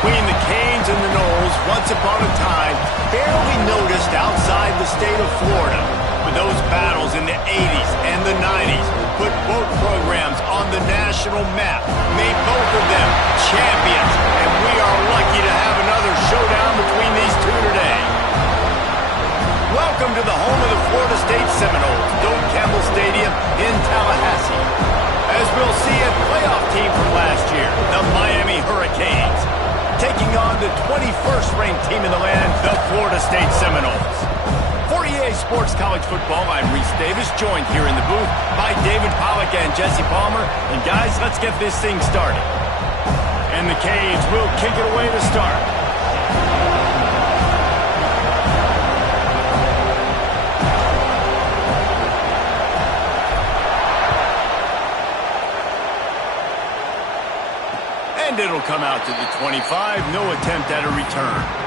between the Canes and the Noles, once upon a time, barely noticed outside the state of Florida. But those battles in the 80s and the 90s put both programs on the national map, made both of them champions, and we are lucky to have another showdown between these two today. Welcome to the home of the Florida State Seminoles, Doak Campbell Stadium in Tallahassee. As we'll see a playoff team from last year, the Miami Hurricanes, taking on the 21st ranked team in the land, the Florida State Seminoles. For EA Sports College Football, I'm Reese Davis, joined here in the booth by David Pollack and Jesse Palmer. And guys, let's get this thing started. And the Canes will kick it away to start. And it'll come out to the 25, no attempt at a return.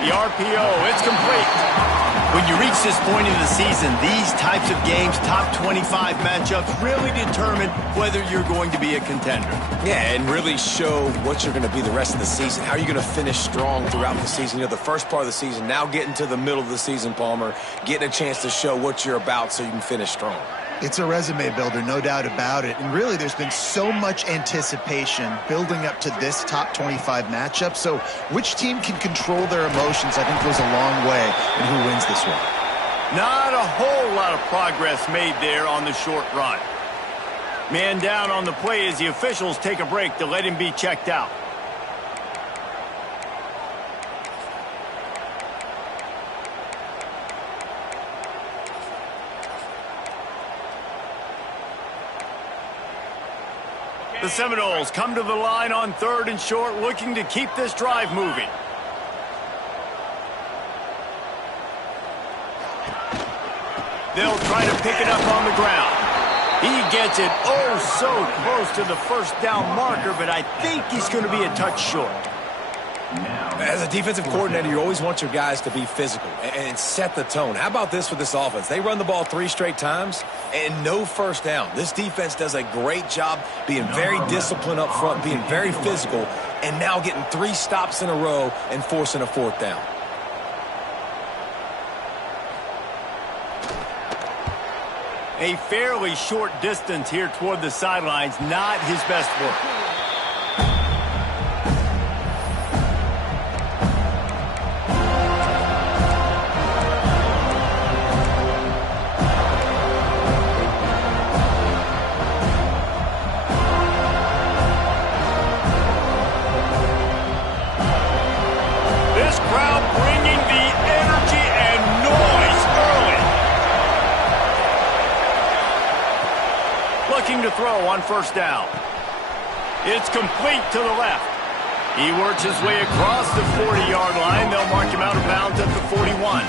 The RPO, it's complete. When you reach this point in the season, these types of games, top 25 matchups, really determine whether you're going to be a contender. Yeah, and really show what you're going to be the rest of the season. How are you going to finish strong throughout the season? You know, the first part of the season, now getting to the middle of the season, Palmer, getting a chance to show what you're about so you can finish strong. It's a resume builder, no doubt about it. And really, there's been so much anticipation building up to this top 25 matchup. So which team can control their emotions, I think, goes a long way in who wins this one. Not a whole lot of progress made there on the short run. Man down on the play as the officials take a break to let him be checked out. The Seminoles come to the line on 3rd and short, looking to keep this drive moving. They'll try to pick it up on the ground. He gets it oh so close to the first down marker, but I think he's going to be a touch short. As a defensive coordinator, you always want your guys to be physical and set the tone. How about this with this offense? They run the ball 3 straight times and no first down. This defense does a great job being very disciplined up front, being very physical, and now getting 3 stops in a row and forcing a 4th down. A fairly short distance here toward the sidelines, not his best work. To throw on 1st down. It's complete to the left. He works his way across the 40-yard line. They'll mark him out of bounds at the 41.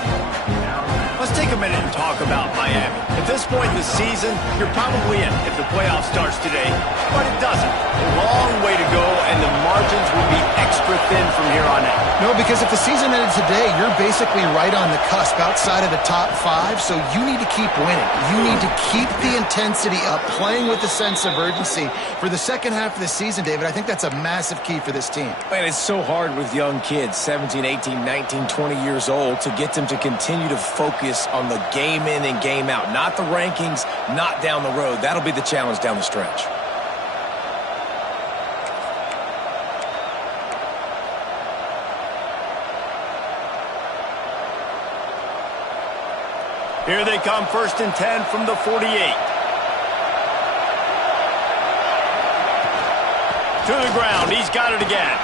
Let's take a minute and talk about Miami. At this point in the season, you're probably in if the playoff starts today, but it doesn't. A long way to go, and the margins will be extra thin from here on out. No, because if the season ended today, you're basically right on the cusp outside of the top 5, so you need to keep winning. You need to keep the intensity up, playing with a sense of urgency. For the second half of the season, David, I think that's a massive key for this team. And it's so hard with young kids, 17, 18, 19, 20 years old, to get them to continue to focus on the game in and game out, not the rankings, not down the road. That'll be the challenge down the stretch. Here they come, 1st and 10 from the 48. To the ground, he's got it again.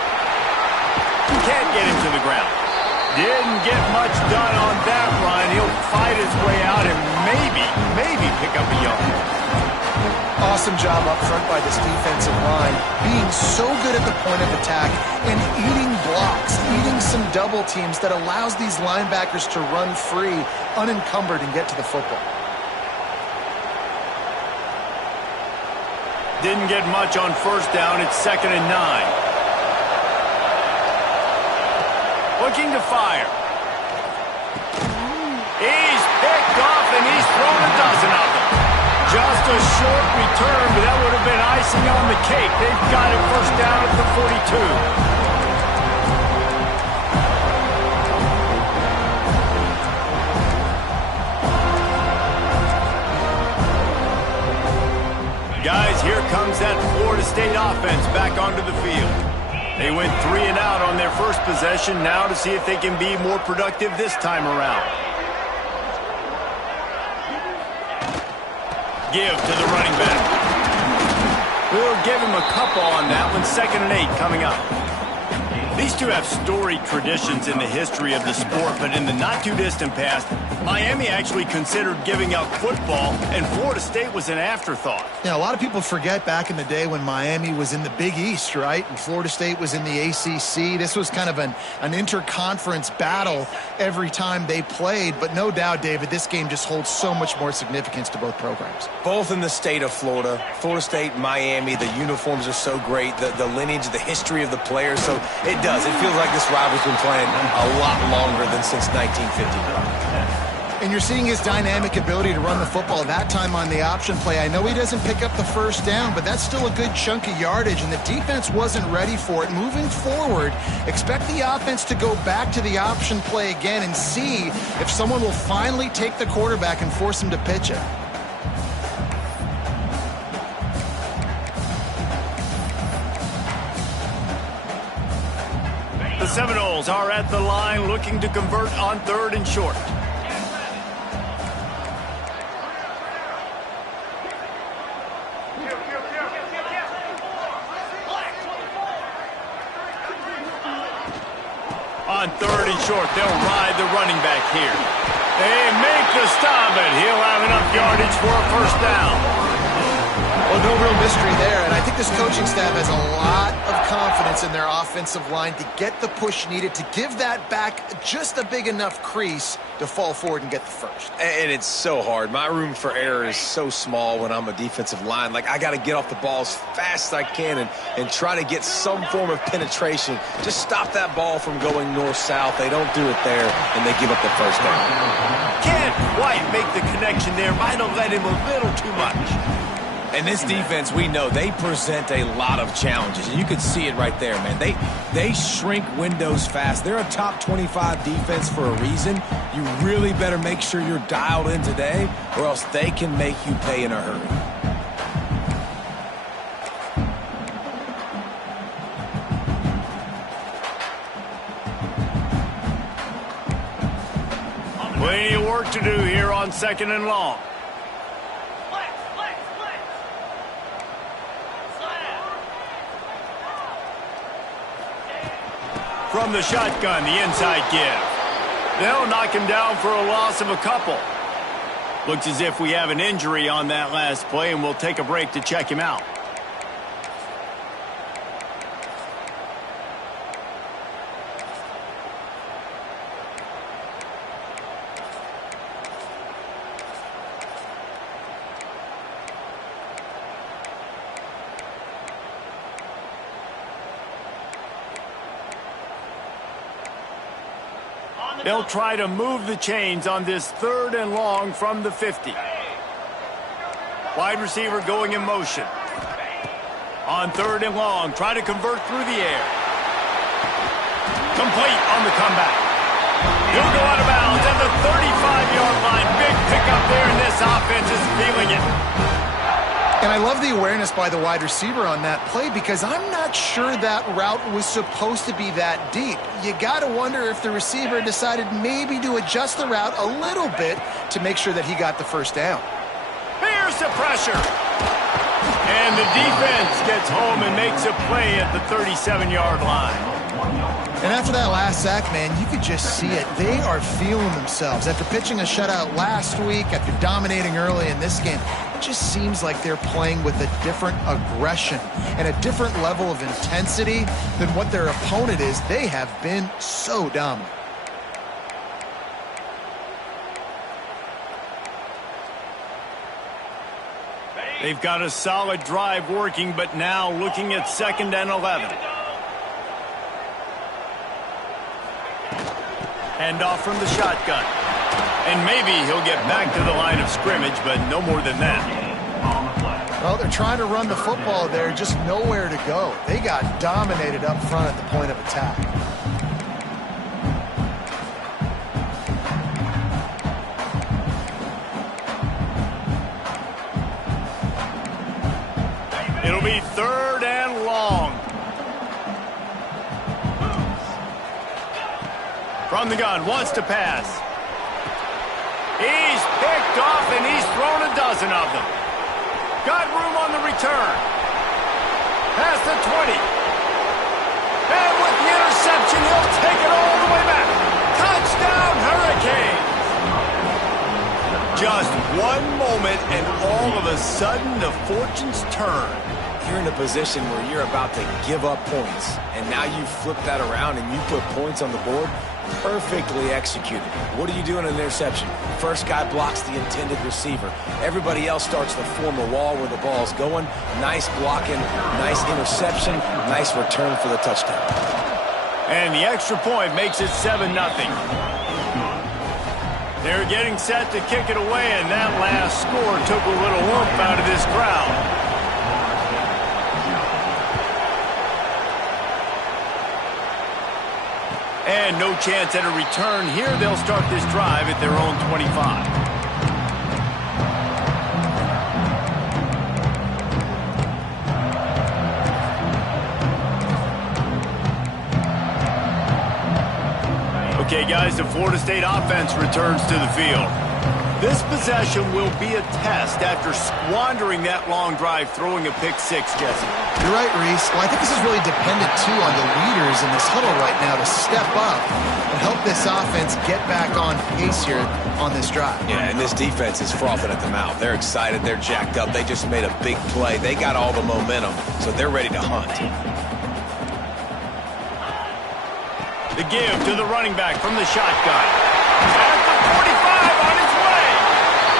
Can't get him to the ground. Didn't get much done on that run. He'll fight his way out and maybe pick up a yard. Awesome job up front by this defensive line, being so good at the point of attack and eating blocks, eating some double teams that allows these linebackers to run free, unencumbered, and get to the football. Didn't get much on first down. It's 2nd and 9. Looking to fire. He's picked off, and he's thrown a dozen of them. Just a short return, but that would have been icing on the cake. They've got it first down at the 42. Guys, here comes that Florida State offense back onto the field. They went 3 and out on their first possession, now to see if they can be more productive this time around. Give to the running back. We'll give him a couple on that one. 2nd and 8 coming up. These two have storied traditions in the history of the sport, but in the not-too-distant past, Miami actually considered giving up football, and Florida State was an afterthought. Yeah, a lot of people forget back in the day when Miami was in the Big East, right? And Florida State was in the ACC. This was kind of an interconference battle every time they played. But no doubt, David, this game just holds so much more significance to both programs. Both in the state of Florida. Florida State, Miami, the uniforms are so great. The lineage, the history of the players. So it does. It feels like this rivalry's been playing a lot longer than since 1950. And you're seeing his dynamic ability to run the football, that time on the option play. I know he doesn't pick up the first down, but that's still a good chunk of yardage, and the defense wasn't ready for it. Moving forward, expect the offense to go back to the option play again and see if someone will finally take the quarterback and force him to pitch it. The Seminoles are at the line looking to convert on 3rd and short. On 3rd and short, they'll ride the running back here. They make the stop, and he'll have enough yardage for a first down. Well, no real mystery there, and I think this coaching staff has a lot of confidence in their offensive line to get the push needed to give that back just a big enough crease to fall forward and get the first. And it's so hard. My room for error is so small when I'm a defensive line. Like, I got to get off the ball as fast as I can and try to get some form of penetration. Just stop that ball from going north-south. They don't do it there, and they give up the first down. Can't quite make the connection there. Might have let him a little too much. And this defense, we know, they present a lot of challenges. And you can see it right there, man. They shrink windows fast. They're a top 25 defense for a reason. You really better make sure you're dialed in today, or else they can make you pay in a hurry. Plenty of work to do here on 2nd and long. From the shotgun, the inside give. They'll knock him down for a loss of a couple. Looks as if we have an injury on that last play, and we'll take a break to check him out. They'll try to move the chains on this 3rd and long from the 50. Wide receiver going in motion. On 3rd and long, try to convert through the air. Complete on the comeback. He'll go out of bounds at the 35-yard line. Big pickup there, and this offense is feeling it. And I love the awareness by the wide receiver on that play because I'm not sure that route was supposed to be that deep. You got to wonder if the receiver decided maybe to adjust the route a little bit to make sure that he got the first down. Here's the pressure. And the defense gets home and makes a play at the 37-yard line. And after that last sack, man, you could just see it. They are feeling themselves. After pitching a shutout last week, after dominating early in this game, it just seems like they're playing with a different aggression and a different level of intensity than what their opponent is. They have been so dominant. They've got a solid drive working, but now looking at 2nd and 11. Hand off from the shotgun. And maybe he'll get back to the line of scrimmage, but no more than that. Well, they're trying to run the football there, just nowhere to go. They got dominated up front at the point of attack. It'll be 3rd and long. From the gun, wants to pass. He's picked off, and he's thrown a dozen of them. Got room on the return. Past the 20. And with the interception, he'll take it all the way back. Touchdown, Hurricanes! Just one moment, and all of a sudden, the fortunes turn. You're in a position where you're about to give up points, and now you flip that around and you put points on the board. Perfectly executed. What do you do in an interception? First guy blocks the intended receiver. Everybody else starts to form a wall where the ball's going. Nice blocking, nice interception, nice return for the touchdown. And the extra point makes it 7-0. They're getting set to kick it away, and that last score took a little oomph out of this crowd. And no chance at a return here. They'll start this drive at their own 25. Okay, guys, the Florida State offense returns to the field. This possession will be a test after squandering that long drive, throwing a pick six, Jesse. You're right, Reese. Well, I think this is really dependent, too, on the leaders in this huddle right now to step up and help this offense get back on pace here on this drive. Yeah, and this defense is frothing at the mouth. They're excited. They're jacked up. They just made a big play. They got all the momentum, so they're ready to hunt. The give to the running back from the shotgun. At the 45 on his way.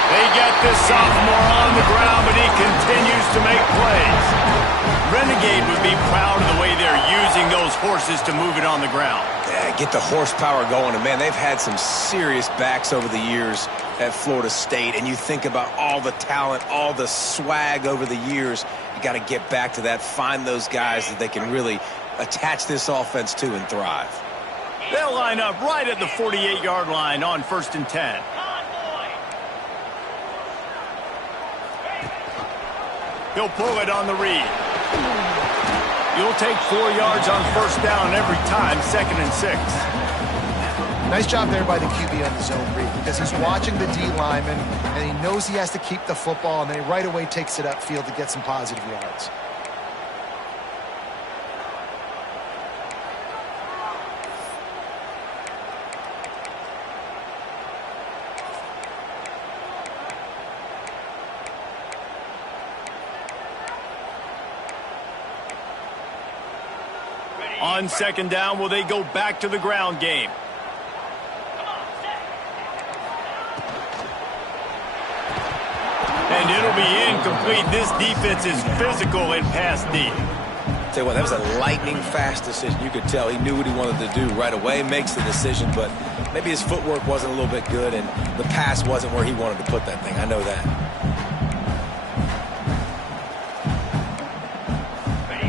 They get this sophomore on the ground, but he continues to make plays. Renegade would be proud of the way they're using those horses to move it on the ground. Yeah, get the horsepower going. And, man, they've had some serious backs over the years at Florida State. And you think about all the talent, all the swag over the years. You got to get back to that, find those guys that they can really attach this offense to and thrive. They'll line up right at the 48-yard line on 1st and 10. He'll pull it on the read. You'll take 4 yards on 1st down every time, 2nd and 6. Nice job there by the QB on the zone read because he's watching the D lineman and he knows he has to keep the football, and then he right away takes it upfield to get some positive yards. On 2nd down, will they go back to the ground game? And it'll be incomplete. This defense is physical and pass deep. Tell you what, that was a lightning-fast decision. You could tell he knew what he wanted to do right away, makes the decision, but maybe his footwork wasn't a little bit good, and the pass wasn't where he wanted to put that thing. I know that.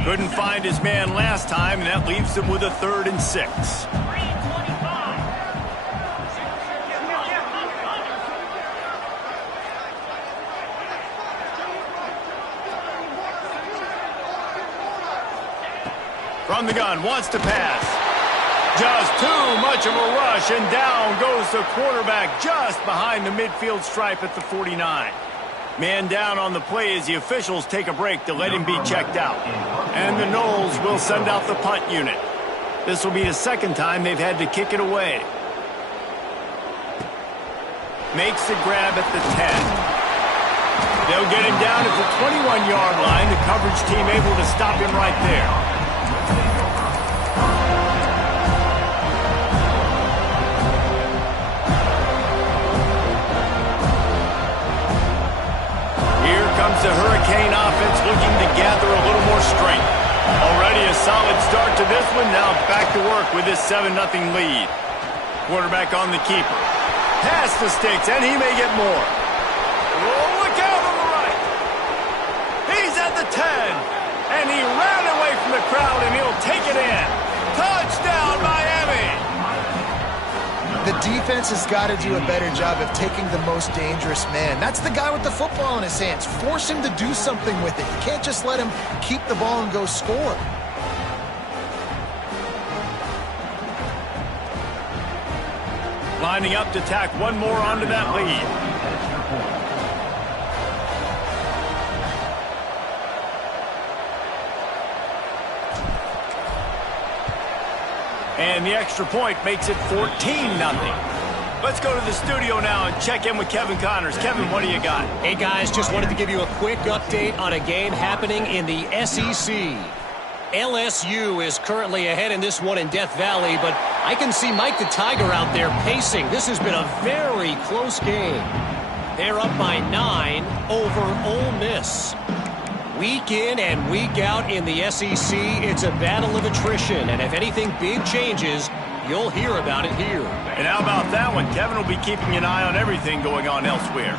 Couldn't find his man last time, and that leaves him with a 3rd and 6. From the gun, wants to pass. Just too much of a rush, and down goes the quarterback just behind the midfield stripe at the 49. Man down on the play as the officials take a break to let him be checked out. And the Noles will send out the punt unit. This will be the second time they've had to kick it away. Makes the grab at the 10. They'll get him down at the 21-yard line. The coverage team able to stop him right there. Here comes the Hurricane offense looking to gather a little more strength. Already a solid start to this one. Now back to work with this 7-0 lead. Quarterback on the keeper. Pass the sticks, and he may get more. Oh, look out on the right. He's at the 10. And he ran away from the crowd, and he'll take it in. Touchdown, Miami. The defense has got to do a better job of taking the most dangerous man. That's the guy with the football in his hands. Force him to do something with it. You can't just let him keep the ball and go score. Lining up to tack one more onto that lead. And the extra point makes it 14-0. Let's go to the studio now and check in with Kevin Connors. Kevin, what do you got? Hey, guys, just wanted to give you a quick update on a game happening in the SEC. LSU is currently ahead in this one in Death Valley, but I can see Mike the Tiger out there pacing. This has been a very close game. They're up by 9 over Ole Miss. Week in and week out in the SEC, it's a battle of attrition, and if anything big changes, you'll hear about it here. And how about that one? Kevin will be keeping an eye on everything going on elsewhere.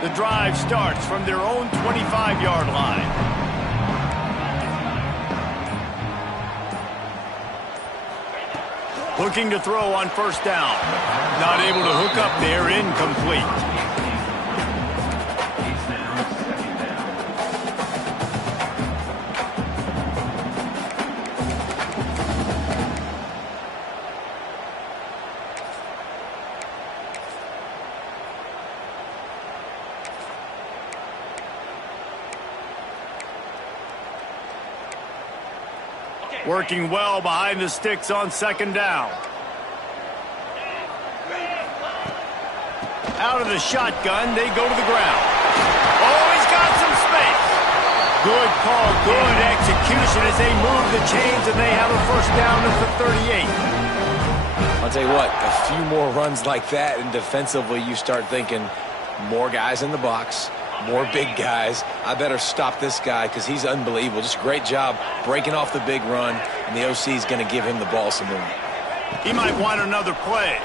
The drive starts from their own 25-yard line. Looking to throw on first down. Not able to hook up there, incomplete. Working well behind the sticks on second down. Out of the shotgun, they go to the ground. Oh, he's got some space. Good call, good execution as they move the chains, and they have a first down at the 38. I'll tell you what, a few more runs like that, and defensively you start thinking more guys in the box, more big guys. I better stop this guy because he's unbelievable. Just a great job breaking off the big run, and the OC is going to give him the ball some more. He might want another play.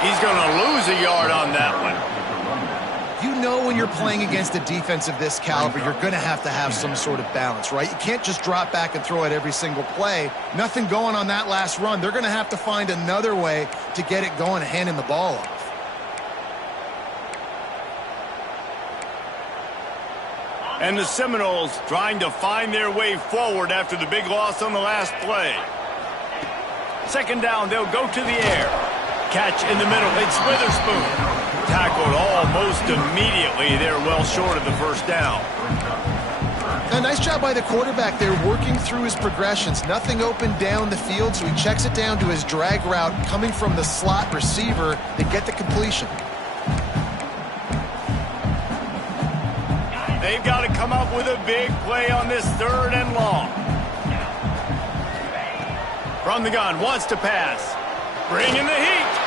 He's going to lose a yard on that one. You know when you're playing against a defense of this caliber, you're going to have some sort of balance, right? You can't just drop back and throw it every single play. Nothing going on that last run. They're going to have to find another way to get it going and handing the ball off. And the Seminoles trying to find their way forward after the big loss on the last play. Second down, they'll go to the air. Catch in the middle, it's Witherspoon. Tackled almost immediately. They're well short of the first down. A nice job by the quarterback there, working through his progressions. Nothing open down the field, so he checks it down to his drag route coming from the slot receiver to get the completion. They've got to come up with a big play on this third and long. From the gun, wants to pass. Bring in the heat.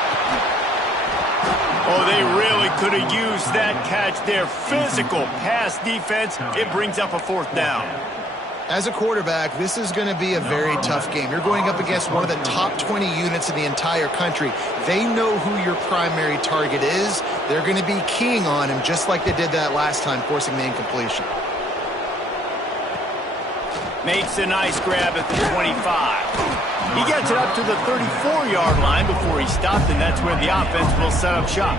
Oh, they really could have used that catch. Their physical pass defense, it brings up a fourth down. As a quarterback, this is going to be a very tough game. You're going up against one of the top 20 units in the entire country. They know who your primary target is. They're going to be keying on him just like they did that last time, forcing the incompletion. Makes a nice grab at the 25. He gets it up to the 34-yard line before he stopped, and that's where the offense will set up shop.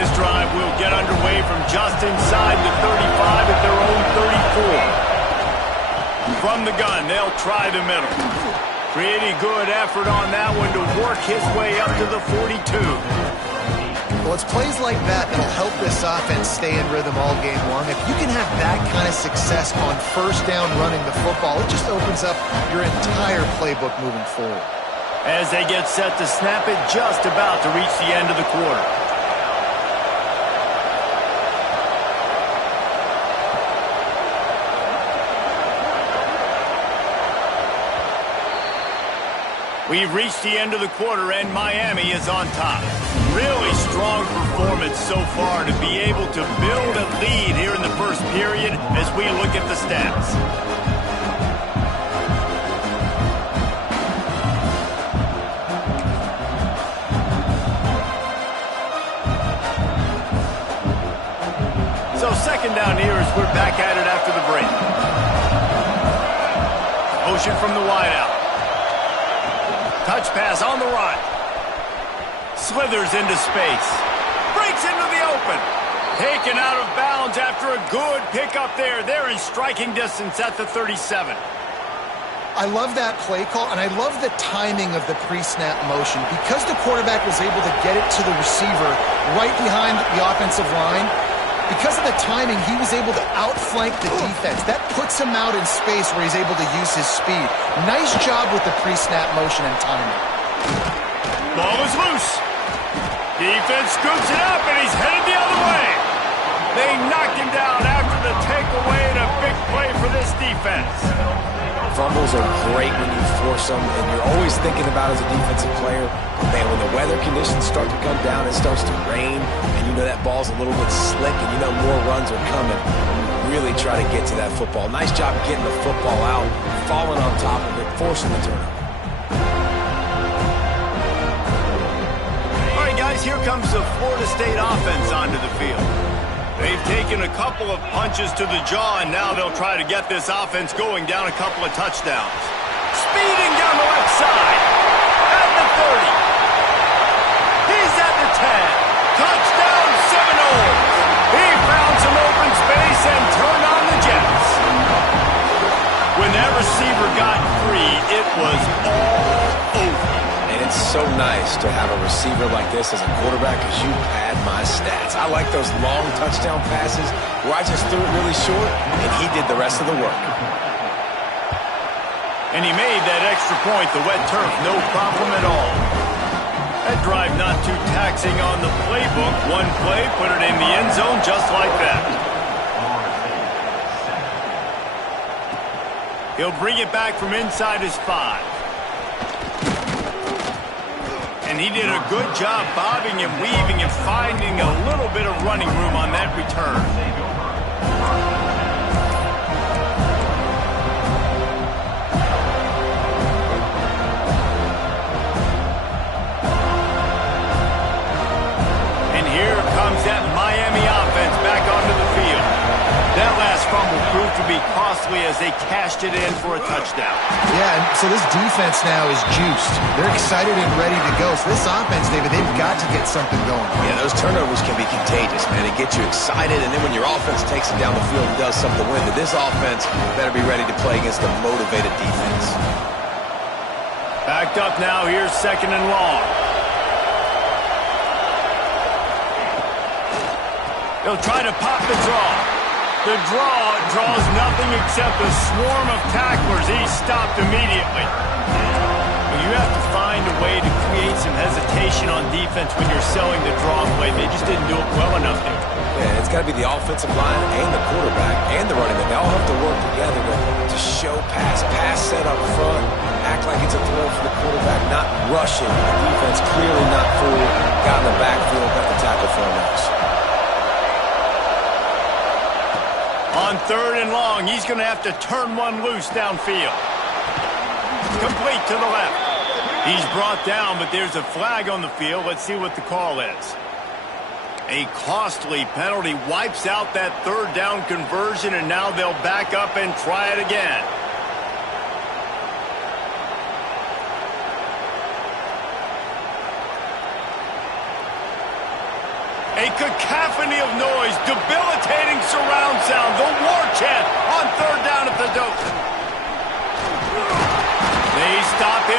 This drive will get underway from just inside the 35 at their own 34. From the gun, they'll try the middle. Pretty good effort on that one to work his way up to the 42. Well, it's plays like that that'll help this offense stay in rhythm all game long. If you can have that kind of success on first down running the football, it just opens up your entire playbook moving forward. As they get set to snap it, just about to reach the end of the quarter. We've reached the end of the quarter, and Miami is on top. Really strong performance so far to be able to build a lead here in the first period as we look at the stats. So second down here as we're back at it after the break. Motion from the wideout. Touch pass on the run. Slithers into space. Breaks into the open. Taken out of bounds after a good pickup there. They're in striking distance at the 37. I love that play call, and I love the timing of the pre-snap motion. Because the quarterback was able to get it to the receiver right behind the offensive line, because of the timing, he was able to outflank the defense. That puts him out in space where he's able to use his speed. Nice job with the pre-snap motion and timing. Ball is loose. Defense scoops it up, and he's headed the other way. They knocked him down after the takeaway, and a big play for this defense. Fumbles are great when you force them, and you're always thinking about as a defensive player, man, when the weather conditions start to come down, it starts to rain, and you know that ball's a little bit slick, and you know more runs are coming. You really try to get to that football. Nice job getting the football out, falling on top of it, forcing the turnover. All right, guys, here comes the Florida State offense onto the field. They've taken a couple of punches to the jaw, and now they'll try to get this offense going down a couple of touchdowns. Speeding down the left side. At the 30. He's at the 10. Touchdown, Seminoles. He found some open space and turned on the Jets. When that receiver got free, it was all over. And it's so nice to have a receiver like this as a quarterback because you pad my stats. I like those long touchdown passes where I just threw it really short and he did the rest of the work. And he made that extra point, the wet turf, no problem at all. That drive not too taxing on the playbook. One play, put it in the end zone just like that. He'll bring it back from inside his 5. And he did a good job bobbing and weaving and finding a little bit of running room on that return. And here comes that Miami offense back onto the field. That last fumble proved to be costly as they cashed it in for a touchdown. Yeah, and so this defense now is juiced. They're excited and ready to go. So this offense, David, they've got to get something going. Yeah, those turnovers can be contagious, man. It gets you excited, and then when your offense takes it down the field and does something to win, that this offense better be ready to play against a motivated defense. Backed up now, here's second and long. They'll try to pop the draw. The draw draws nothing except a swarm of tacklers. He's stopped immediately. Well, you have to find a way to create some hesitation on defense when you're selling the draw play. They just didn't do it well enough here. Yeah, it's got to be the offensive line and the quarterback and the running back. They all have to work together to show pass set up front, act like it's a throw for the quarterback, not rush it. The defense clearly not fooled, got in the backfield, got the tackle for a loss. On third and long, he's going to have to turn one loose downfield. Complete to the left. He's brought down, but there's a flag on the field. Let's see what the call is. A costly penalty wipes out that third down conversion, and now they'll back up and try it again. A cacophony of noise, debilitating surround sound, the war chant on third down at the Dothan. They stop him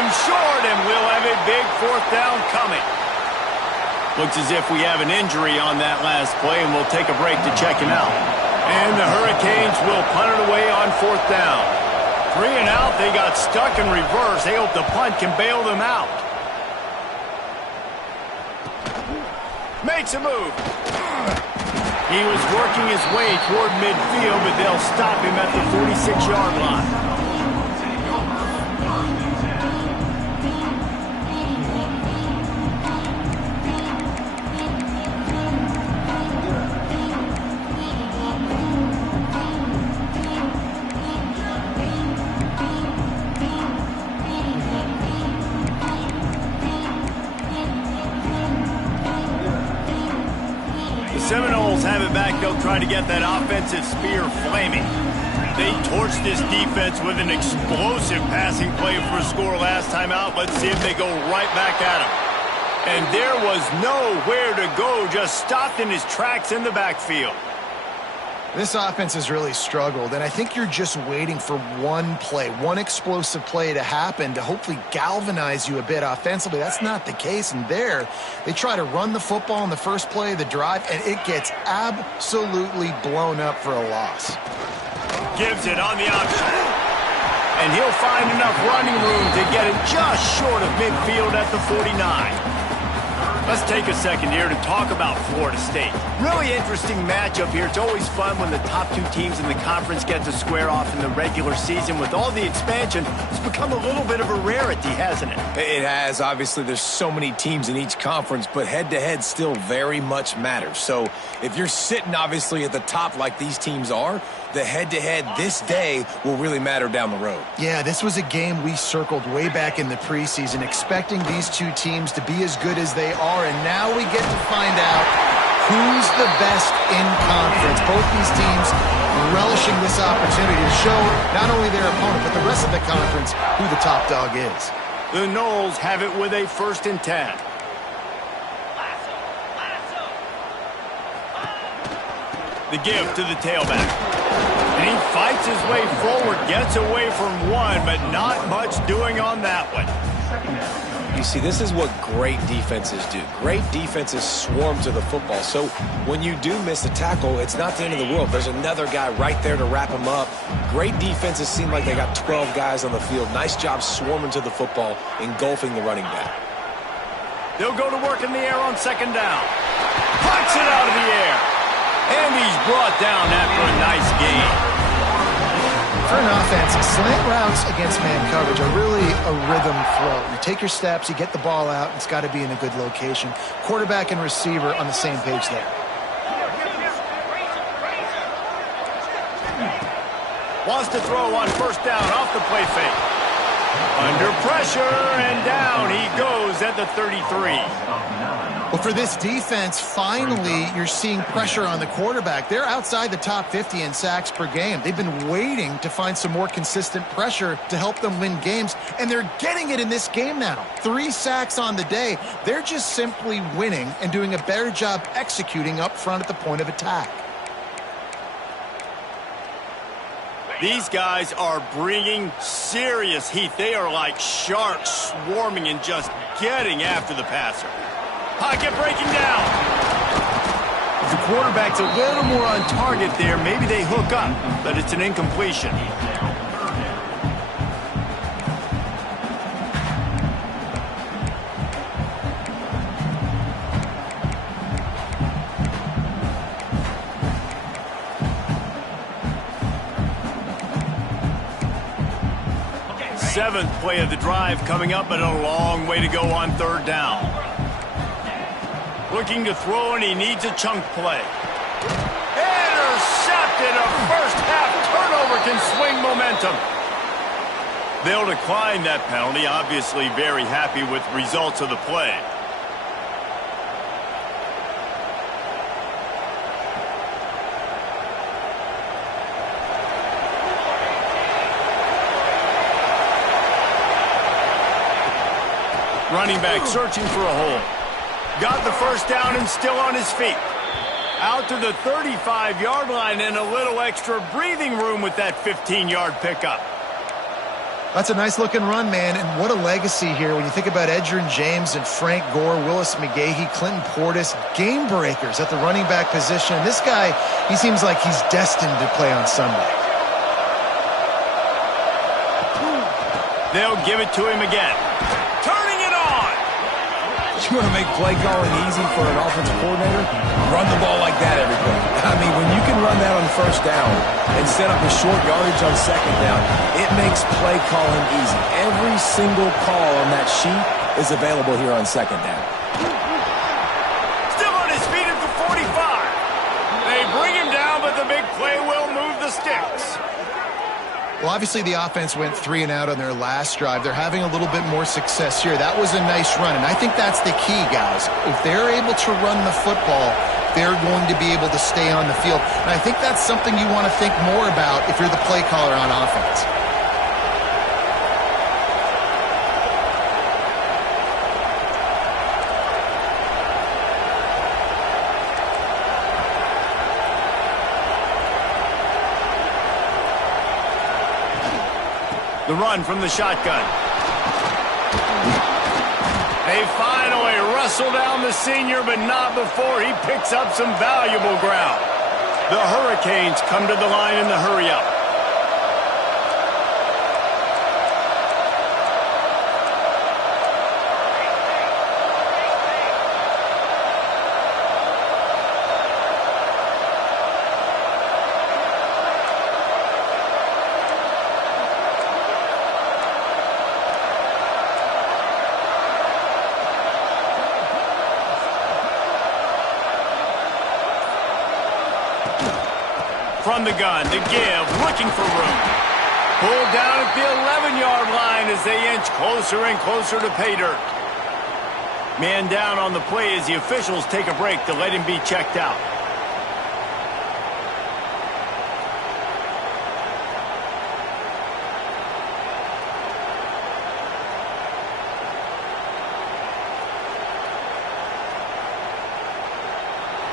Looks as if we have an injury on that last play, and we'll take a break to check him out. And the Hurricanes will punt it away on 4th down. 3 and out, they got stuck in reverse. They hope the punt can bail them out. Makes a move. He was working his way toward midfield, but they'll stop him at the 46-yard line. Seminoles have it back. They'll try to get that offensive spear flaming. They torched this defense with an explosive passing play for a score last time out. Let's see if they go right back at him. And there was nowhere to go, just stopped in his tracks in the backfield. This offense has really struggled, and I think you're just waiting for one play, one explosive play to happen to hopefully galvanize you a bit offensively. That's not the case, and there they try to run the football in the first play of the drive, and it gets absolutely blown up for a loss. Gives it on the option, and he'll find enough running room to get it just short of midfield at the 49. Let's take a second here to talk about Florida State. Really interesting matchup here. It's always fun when the top 2 teams in the conference get to square off in the regular season. With all the expansion, it's become a little bit of a rarity, hasn't it? It has. Obviously, there's so many teams in each conference, but head-to-head still very much matters. So if you're sitting, obviously, at the top like these teams are, the head-to-head this day will really matter down the road. Yeah, this was a game we circled way back in the preseason, expecting these 2 teams to be as good as they are, and now we get to find out who's the best in conference. Both these teams relishing this opportunity to show not only their opponent, but the rest of the conference who the top dog is. The Noles have it with a 1st and 10. The give to the tailback. And he fights his way forward, gets away from one, but not much doing on that one. You see, this is what great defenses do. Great defenses swarm to the football. So when you do miss a tackle, it's not the end of the world. There's another guy right there to wrap him up. Great defenses seem like they got 12 guys on the field. Nice job swarming to the football, engulfing the running back. They'll go to work in the air on 2nd down. Puts it out of the air. And he's brought down after a nice gain. For an offense, slant routes against man coverage are really a rhythm throw. You take your steps, you get the ball out, it's got to be in a good location. Quarterback and receiver on the same page there. Wants to throw on 1st down off the play fake. Under pressure, and down he goes at the 33. Well, for this defense, finally, you're seeing pressure on the quarterback. They're outside the top 50 in sacks per game. They've been waiting to find some more consistent pressure to help them win games, and they're getting it in this game now. 3 sacks on the day. They're just simply winning and doing a better job executing up front at the point of attack. These guys are bringing serious heat. They are like sharks swarming and just getting after the passer. Pocket breaking down. If the quarterback's a little more on target there, maybe they hook up, but it's an incompletion. Seventh play of the drive coming up, but a long way to go on 3rd down. Looking to throw, and he needs a chunk play. Intercepted! A first-half turnover can swing momentum. They'll decline that penalty. Obviously very happy with the results of the play. Running back searching for a hole. Got the 1st down and still on his feet. Out to the 35-yard line and a little extra breathing room with that 15-yard pickup. That's a nice-looking run, man, and what a legacy here when you think about Edgerrin James and Frank Gore, Willis McGahee, Clinton Portis, game breakers at the running back position. This guy, he seems like he's destined to play on Sunday. They'll give it to him again. Turning it on! You want to make play calling easy for an offensive coordinator? Run the ball like that every play. I mean, when you can run that on first down and set up a short yardage on second down, it makes play calling easy. Every single call on that sheet is available here on second down. Still on his feet at the 45. They bring him down, but the big play will move the sticks. Well, obviously the offense went 3 and out on their last drive. They're having a little bit more success here. That was a nice run, and I think that's the key, guys. If they're able to run the football, they're going to be able to stay on the field. And I think that's something you want to think more about if you're the play caller on offense. The run from the shotgun. They finally wrestle down the senior, but not before he picks up some valuable ground. The Hurricanes come to the line in the hurry-up. From the gun to give, looking for room. Pulled down at the 11-yard line as they inch closer and closer to pay dirt. Man down on the play as the officials take a break to let him be checked out.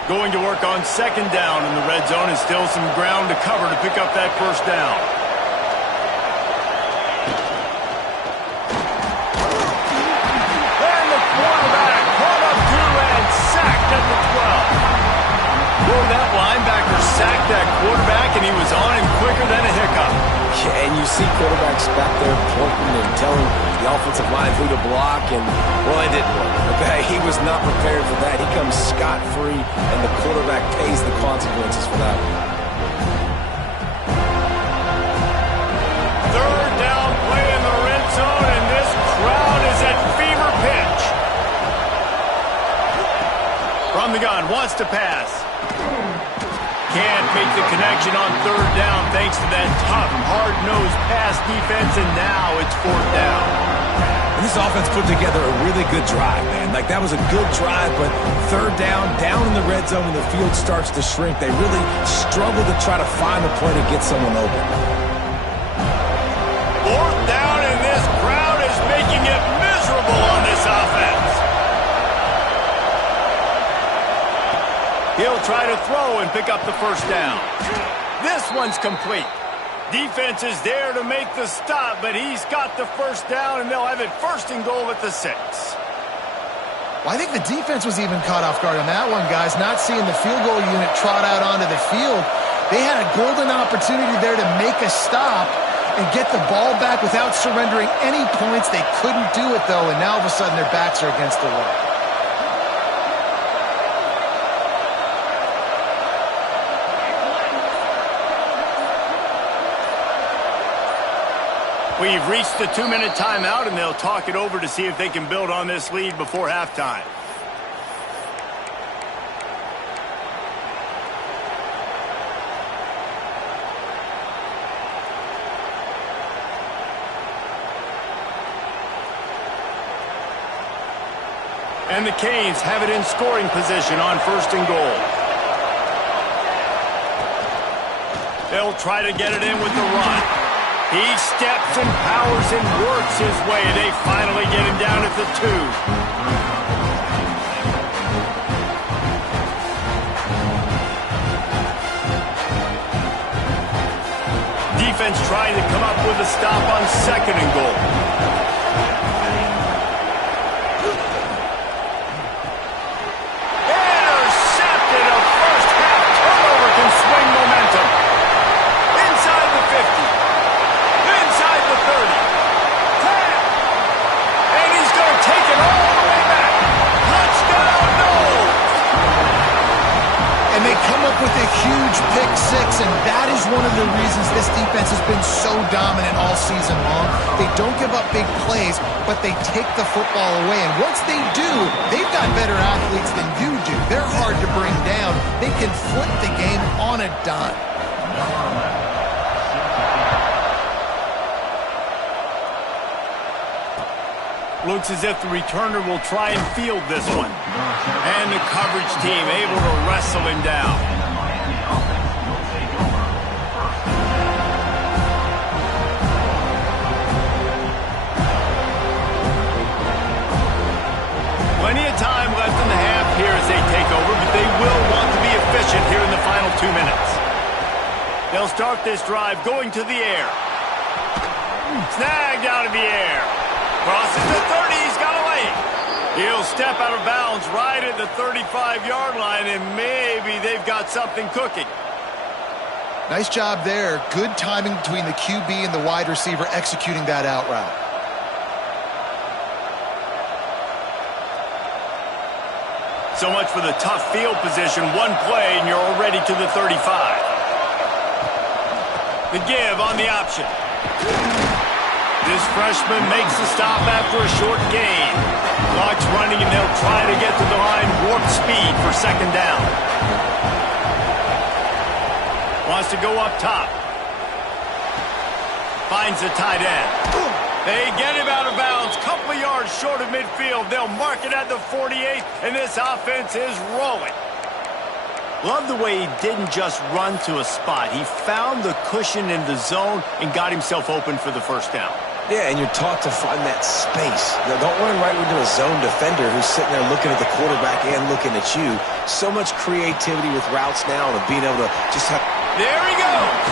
Going to work on second down in the red zone, and still some ground to cover to pick up that first down. And the quarterback caught up to and sacked at the 12. Boy, that linebacker sacked that quarterback, and he was on him quicker than a hiccup. Yeah, and you see quarterbacks back there pointing and telling the offensive line who to block, and, well, it didn't work. Okay, he was not prepared for that. He comes scot-free, and the quarterback pays the consequences for that one. Third down play in the red zone, and this crowd is at fever pitch. From the gun, wants to pass. Can't make the connection on third down thanks to that tough, hard-nosed pass defense, and now it's fourth down. And this offense put together a really good drive, man. Like, that was a good drive, but third down in the red zone when the field starts to shrink, they really struggle to try to find a play to get someone open. Fourth down, and this crowd is making it miserable on this offense. He'll try to throw and pick up the first down. This one's complete. Defense is there to make the stop, but he's got the first down, and they'll have it first and goal at the 6. Well, I think the defense was even caught off guard on that one, guys. Not seeing the field goal unit trot out onto the field. They had a golden opportunity there to make a stop and get the ball back without surrendering any points. They couldn't do it, though, and now all of a sudden their backs are against the wall. We've reached the 2-minute timeout, and they'll talk it over to see if they can build on this lead before halftime. And the Canes have it in scoring position on first and goal. They'll try to get it in with the run. He steps and powers and works his way. They finally get him down at the 2. Defense trying to come up with the stop on 2nd and goal. Intercepted. A first-half turnover can swing momentum. Inside the 50. Inside the 30. 10. And he's going to take it all the way back. Touchdown, no! And they come up with a huge pick six, and that is one of the reasons this defense has been so dominant all season long. They don't give up big plays, but they take the football away. And once they do, they've got better athletes than you do. They're hard to bring down. They can flip the game on a dime. Looks as if the returner will try and field this one. And the coverage team able to wrestle him down. Plenty of time left in the half here as they take over, but they will want to be efficient here in the final 2 minutes. They'll start this drive going to the air. Snagged out of the air. Crosses the 30, he's got a lane. He'll step out of bounds right at the 35-yard line, and maybe they've got something cooking. Nice job there. Good timing between the QB and the wide receiver executing that out route. So much for the tough field position. One play, and you're already to the 35. The give on the option. This freshman makes the stop after a short gain. Clock's running, and they'll try to get to the line warp speed for 2nd down. Wants to go up top. Finds the tight end. They get him out of bounds. Couple of yards short of midfield. They'll mark it at the 48, and this offense is rolling. Love the way he didn't just run to a spot. He found the cushion in the zone and got himself open for the 1st down. Yeah, and you're taught to find that space. Now, don't run right into a zone defender who's sitting there looking at the quarterback and looking at you. So much creativity with routes now and being able to just have... There he goes!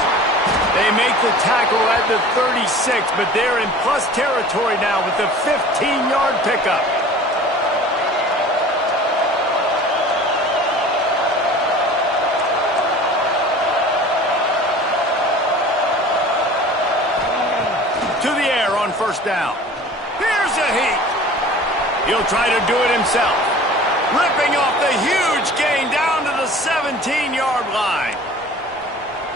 They make the tackle at the 36, but they're in plus territory now with the 15-yard pickup. To the air on 1st down. Here's a heat. He'll try to do it himself. Ripping off the huge gain down to the 17-yard line.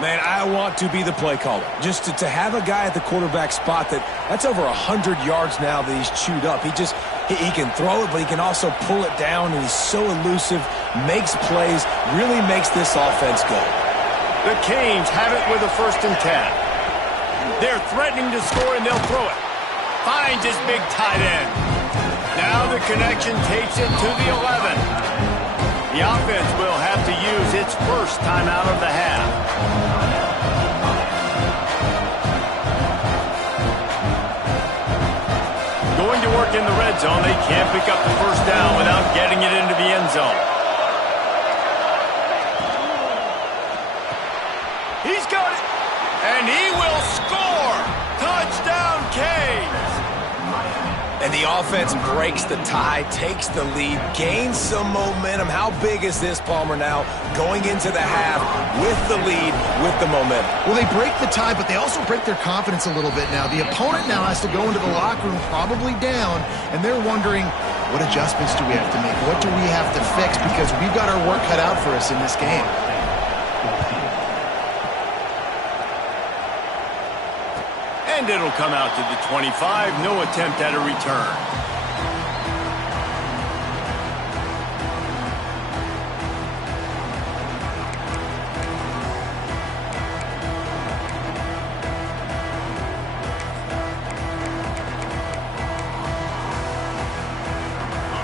Man, I want to be the play caller. Just to have a guy at the quarterback spot that's over 100 yards now that he's chewed up. He can throw it, but he can also pull it down, and he's so elusive, makes plays, really makes this offense go. The Canes have it with a 1st and 10. They're threatening to score, and they'll throw it. Finds his big tight end. Now the connection takes it to the 11. The offense will have to use its 1st timeout of the half. Going to work in the red zone. They can't pick up the 1st down without getting it into the end zone. He's got it. And he will score! Touchdown, Canes! And the offense breaks the tie, takes the lead, gains some momentum. How big is this, Palmer, now? Going into the half with the lead, with the momentum. Well, they break the tie, but they also break their confidence a little bit now. The opponent now has to go into the locker room probably down, and they're wondering, what adjustments do we have to make? What do we have to fix? Because we've got our work cut out for us in this game. And it'll come out to the 25. No attempt at a return.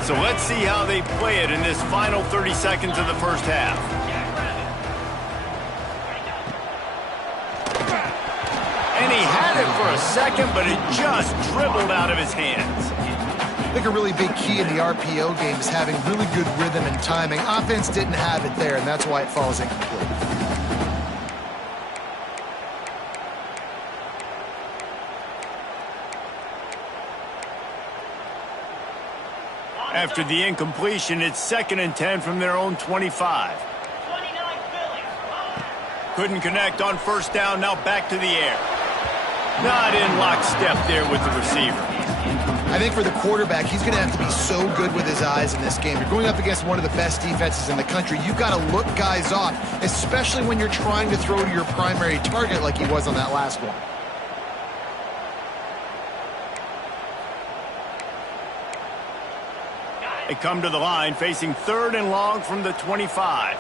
So let's see how they play it in this final 30 seconds of the 1st half. And he had it for a second, but it just dribbled out of his hands. I think a really big key in the RPO game is having really good rhythm and timing. Offense didn't have it there, and that's why it falls incomplete. After the incompletion, it's 2nd and 10 from their own 25. Couldn't connect on 1st down, now back to the air. Not in lockstep there with the receiver. I think for the quarterback, he's going to have to be so good with his eyes in this game. You're going up against one of the best defenses in the country. You've got to look guys off, especially when you're trying to throw to your primary target like he was on that last one. They come to the line facing 3rd and long from the 25.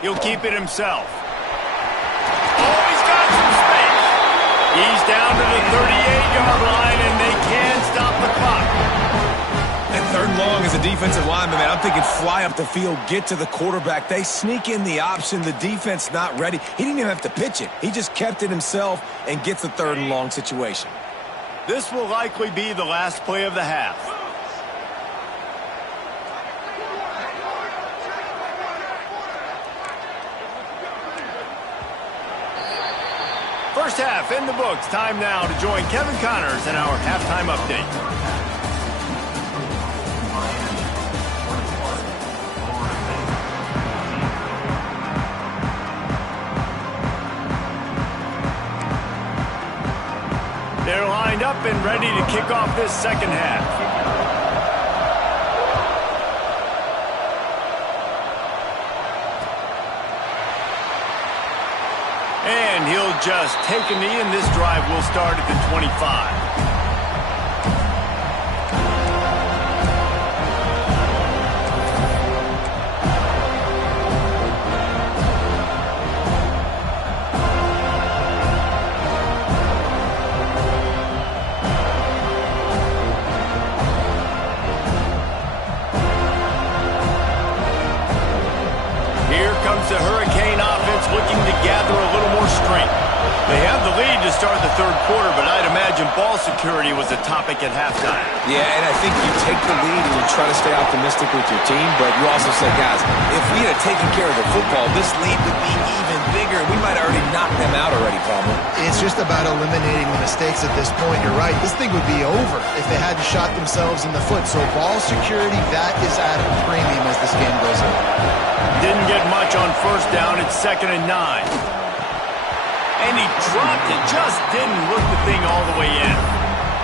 He'll keep it himself. Oh, he's got some space. He's down to the 38-yard line, and they can't stop the clock. And 3rd and long as a defensive lineman, man, I'm thinking fly up the field, get to the quarterback. They sneak in the option. The defense not ready. He didn't even have to pitch it. He just kept it himself and gets a 3rd and long situation. This will likely be the last play of the half. First half in the books. Time now to join Kevin Connors in our halftime update. They're lined up and ready to kick off this 2nd half. And he'll just take a knee, and this drive will start at the 25. Here comes the Hurricane offense looking to gather a little more strength. They have the lead to start the 3rd quarter, but I'd imagine ball security was a topic at halftime. Yeah, and I think you take the lead and you try to stay optimistic with your team, but you also say, guys, if we had taken care of the football, this lead would be even bigger. We might have already knocked them out already, Palmer. It's just about eliminating the mistakes at this point. You're right. This thing would be over if they hadn't shot themselves in the foot. So ball security, that is at a premium as this game goes on. Didn't get much on 1st down. It's 2nd and 9. And he dropped it. Just didn't look the thing all the way in.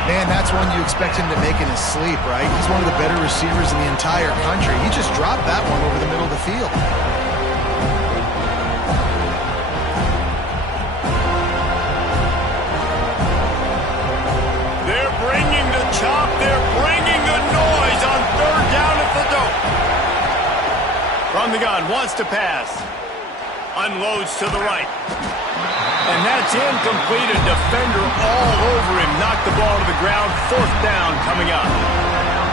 Man, that's one you expect him to make in his sleep, right? He's one of the better receivers in the entire country. He just dropped that one over the middle of the field. They're bringing the chop. They're bringing the noise on 3rd down at the dope. From the gun, wants to pass. Unloads to the right. And that's incomplete. A defender all over him. Knocked the ball to the ground. 4th down coming up.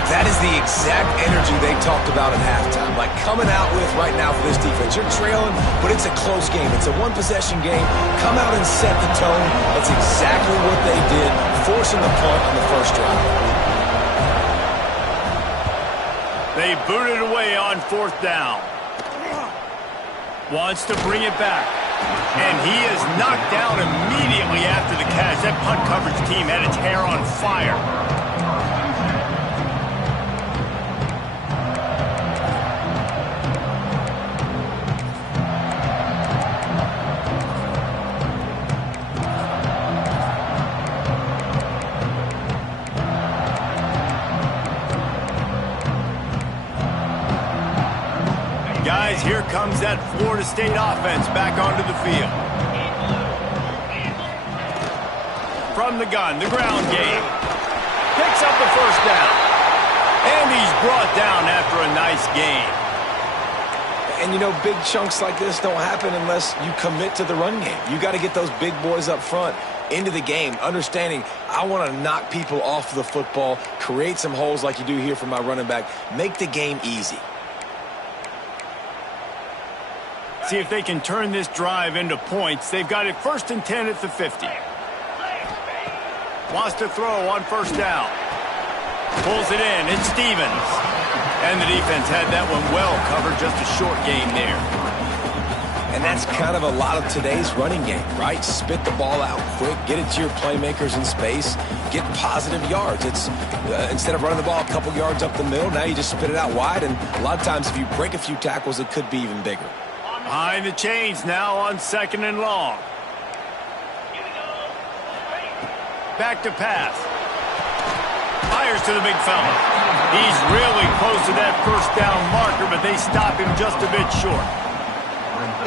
That is the exact energy they talked about at halftime. Like coming out with right now for this defense. You're trailing, but it's a close game. It's a one-possession game. Come out and set the tone. That's exactly what they did, forcing the punt on the 1st drive. They booted away on 4th down. Wants to bring it back. And he is knocked down immediately after the catch. That punt coverage team had its hair on fire. Guys, here comes that Florida State offense back onto the field. From the gun, the ground game. Picks up the 1st down. And he's brought down after a nice game. And, you know, big chunks like this don't happen unless you commit to the run game. You got to get those big boys up front into the game, understanding I want to knock people off the football, create some holes like you do here for my running back, make the game easy. See if they can turn this drive into points. They've got it 1st and 10 at the 50. Wants to throw on 1st down. Pulls it in. It's Stevens. And the defense had that one well covered. Just a short game there. And that's kind of a lot of today's running game, right? Spit the ball out quick, get it to your playmakers in space, get positive yards. It's instead of running the ball a couple yards up the middle, now you just spit it out wide. And a lot of times if you break a few tackles, it could be even bigger. Behind the chains now on 2nd and long. Back to pass. Fires to the big fella. He's really close to that first down marker, but they stop him just a bit short.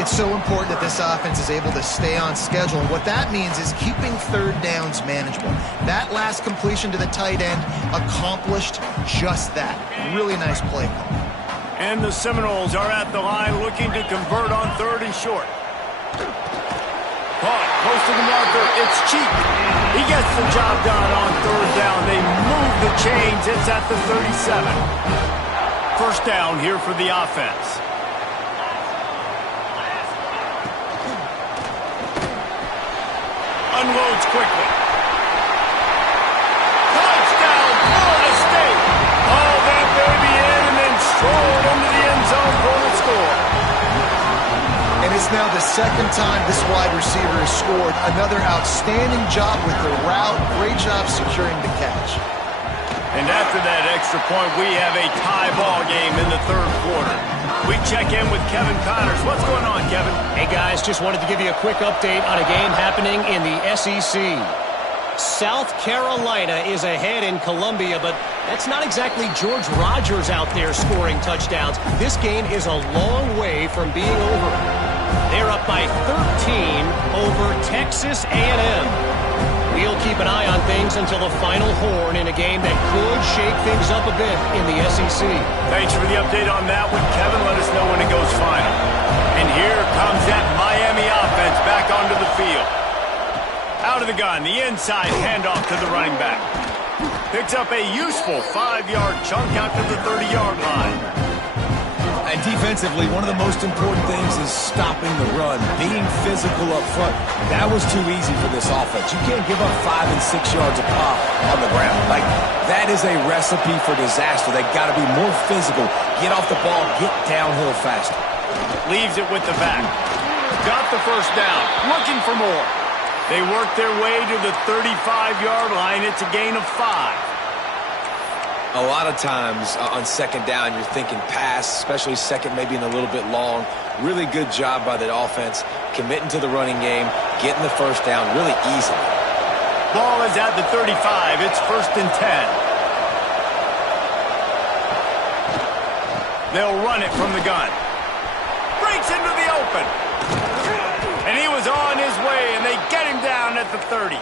It's so important that this offense is able to stay on schedule. And what that means is keeping third downs manageable. That last completion to the tight end accomplished just that. Really nice play call. And the Seminoles are at the line looking to convert on 3rd and short. Caught close to the marker. It's Cheek. He gets the job done on 3rd down. They move the chains. It's at the 37. First down here for the offense. Unloads quickly. Touchdown, Florida State. Haul that baby in and then stroll into the end zone for the score. And it's now the 2nd time this wide receiver has scored. Another outstanding job with the route. Great job securing the catch. And after that extra point, we have a tie ball game in the 3rd quarter. We check in with Kevin Connors. What's going on, Kevin? Hey, guys, just wanted to give you a quick update on a game happening in the SEC. South Carolina is ahead in Columbia, but that's not exactly George Rogers out there scoring touchdowns. This game is a long way from being over. They're up by 13 over Texas A&M. We'll keep an eye on things until the final horn in a game that could shake things up a bit in the SEC. Thanks for the update on that one, Kevin. Let us know when it goes final. And here comes that Miami offense back onto the field. Out of the gun, the inside handoff to the running back. Picks up a useful 5-yard chunk out to the 30-yard line. And defensively, one of the most important things is stopping the run, being physical up front. That was too easy for this offense. You can't give up 5 and 6 yards a pop on the ground. Like, that is a recipe for disaster. They got to be more physical, get off the ball, get downhill faster. Leaves it with the back. Got the first down, looking for more. They work their way to the 35-yard line. It's a gain of 5. A lot of times on 2nd down, you're thinking pass, especially 2nd, maybe in a little bit long. Really good job by the offense, committing to the running game, getting the first down really easily. Ball is at the 35. It's 1st and 10. They'll run it from the gun. Breaks into the open. And he was on his way, and they get him down at the 30.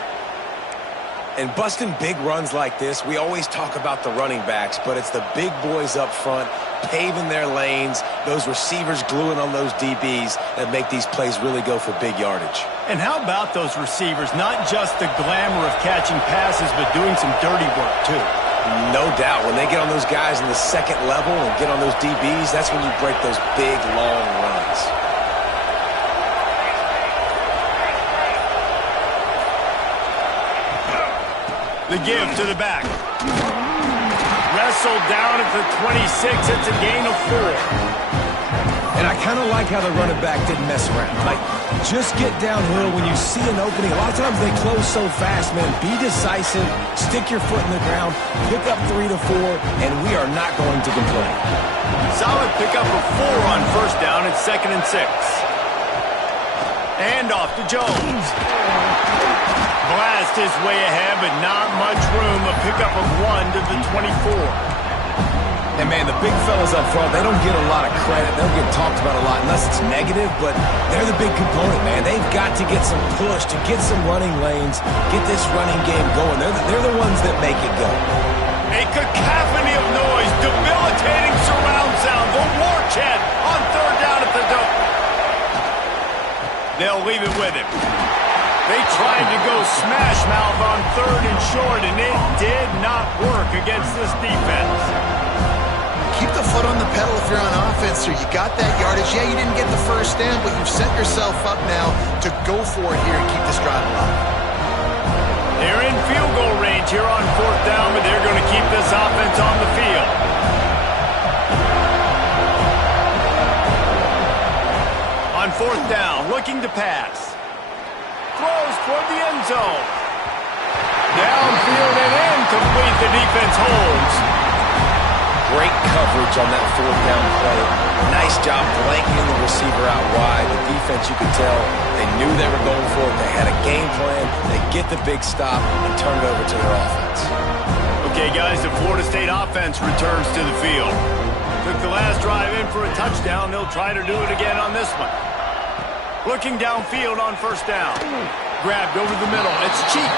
And busting big runs like this, we always talk about the running backs, but it's the big boys up front, paving their lanes, those receivers gluing on those DBs that make these plays really go for big yardage. And how about those receivers? Not just the glamour of catching passes, but doing some dirty work, too. No doubt. When they get on those guys in the 2nd level and get on those DBs, that's when you break those big, long runs. The give to the back. Wrestled down at the 26. It's a gain of 4. And I kind of like how the running back didn't mess around. Like, just get downhill when you see an opening. A lot of times they close so fast, man. Be decisive. Stick your foot in the ground. Pick up 3 to 4, and we are not going to complain. Solid pickup of 4 on first down. It's 2nd and 6. Handoff to Jones. Blast his way ahead, but not much room. A pickup of 1 to the 24. And, man, the big fellas up front, they don't get a lot of credit. They don't get talked about a lot unless it's negative, but they're the big component, man. They've got to get some push, to get some running lanes, get this running game going. They're the ones that make it go. A cacophony of noise, debilitating surround sound. The war chant on 3rd down at the Dome. They'll leave it with him. They tried to go smash mouth on 3rd and short, and it did not work against this defense. Keep the foot on the pedal if you're on offense here. You got that yardage. Yeah, you didn't get the first down, but you've set yourself up now to go for it here and keep this drive alive. They're in field goal range here on 4th down, but they're going to keep this offense on the field. On fourth down, looking to pass. Throws toward the end zone. Downfield and incomplete. The defense holds. Great coverage on that fourth down play. Nice job blanketing the receiver out wide. The defense, you could tell, they knew they were going for it. They had a game plan. They get the big stop and turn it over to their offense. Okay, guys, the Florida State offense returns to the field. Took the last drive in for a touchdown. They'll try to do it again on this one. Looking downfield on first down. Grabbed over the middle. It's cheap.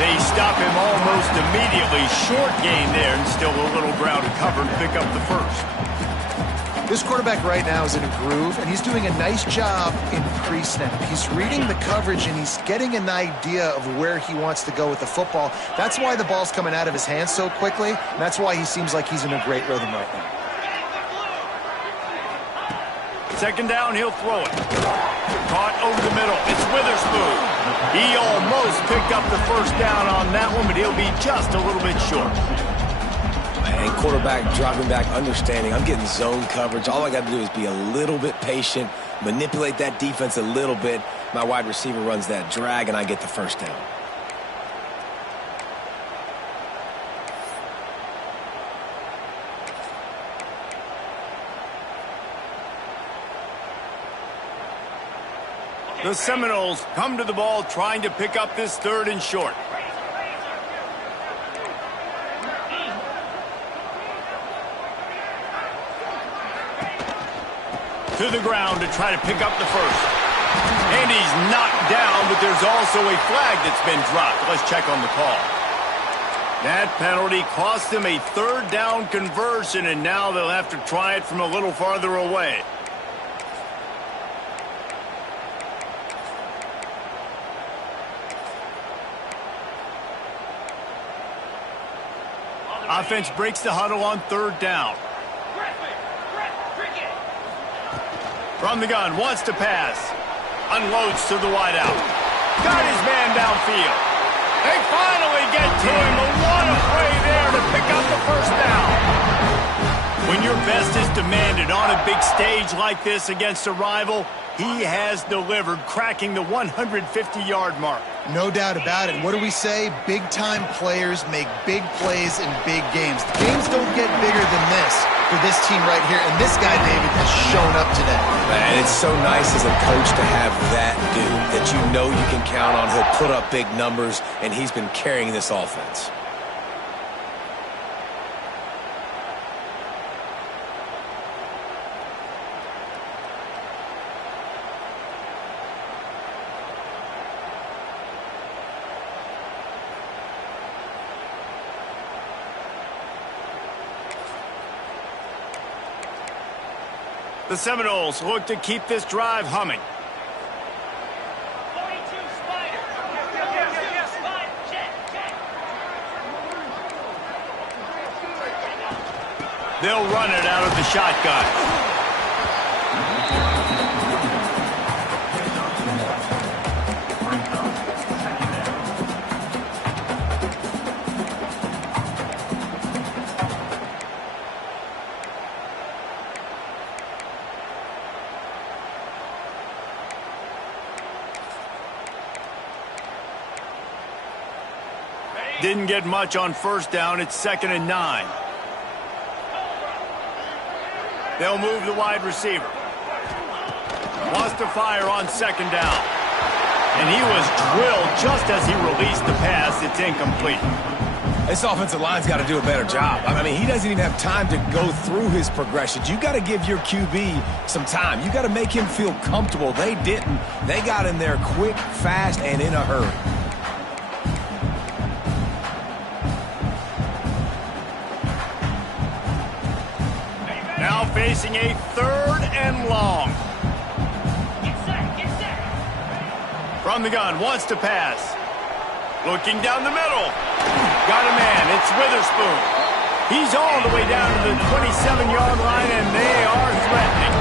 They stop him almost immediately. Short gain there, and still a little ground to cover and pick up the first. This quarterback right now is in a groove, and he's doing a nice job in pre-snap. He's reading the coverage, and he's getting an idea of where he wants to go with the football. That's why the ball's coming out of his hands so quickly, and that's why he seems like he's in a great rhythm right now. Second down, he'll throw it. Caught over the middle. It's Witherspoon. He almost picked up the first down on that one, but he'll be just a little bit short. And quarterback dropping back, understanding I'm getting zone coverage. All I got to do is be a little bit patient, manipulate that defense a little bit. My wide receiver runs that drag, and I get the first down. The Seminoles come to the ball trying to pick up this third and short. To the ground to try to pick up the first. And he's knocked down, but there's also a flag that's been dropped. Let's check on the call. That penalty cost them a third down conversion, and now they'll have to try it from a little farther away. Offense breaks the huddle on third down. From the gun, wants to pass. Unloads to the wideout. Got his man downfield. They finally get to him. But what a play there to pick up the first down. When your best is demanded on a big stage like this against a rival, he has delivered, cracking the 150-yard mark. No doubt about it. What do we say? Big-time players make big plays in big games. The games don't get bigger than this for this team right here, and this guy, David, has shown up today. Man, it's so nice as a coach to have that dude that you know you can count on. He'll put up big numbers, and he's been carrying this offense. The Seminoles look to keep this drive humming. They'll run it out of the shotgun. Didn't get much on first down. It's 2nd and 9. They'll move the wide receiver. Wants to fire on 2nd down. And he was drilled just as he released the pass. It's incomplete. This offensive line's got to do a better job. I mean, he doesn't even have time to go through his progressions. You got to give your QB some time. You got to make him feel comfortable. They didn't. They got in there quick, fast, and in a hurry. Now facing a 3rd and long. Get set. From the gun, wants to pass. Looking down the middle. Got a man, it's Witherspoon. He's all the way down to the 27-yard line, and they are threatening.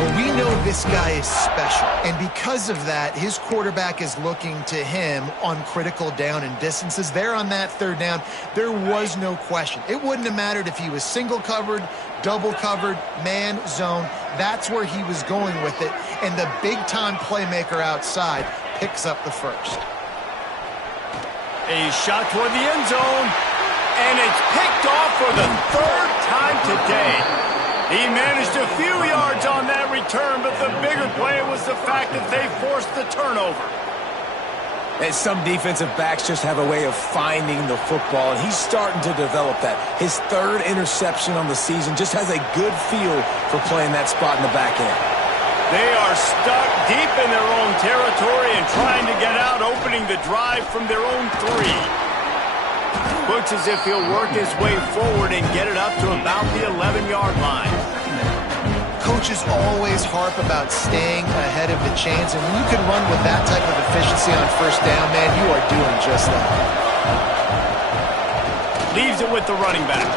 Well, we know this guy is special, and because of that, his quarterback is looking to him on critical down and distances. There on that third down, there was no question. It wouldn't have mattered if he was single covered, double covered, man, zone. That's where he was going with it, and the big-time playmaker outside picks up the first. A shot toward the end zone, and it's picked off for the third time today. He managed a few yards on that return, but the bigger play was the fact that they forced the turnover. And some defensive backs just have a way of finding the football, and he's starting to develop that. His third interception on the season just has a good feel for playing that spot in the back end. They are stuck deep in their own territory and trying to get out, opening the drive from their own 3. Looks as if he'll work his way forward and get it up to about the 11-yard line. Coaches always harp about staying ahead of the chains, and when you can run with that type of efficiency on first down, man, you are doing just that. Leaves it with the running back.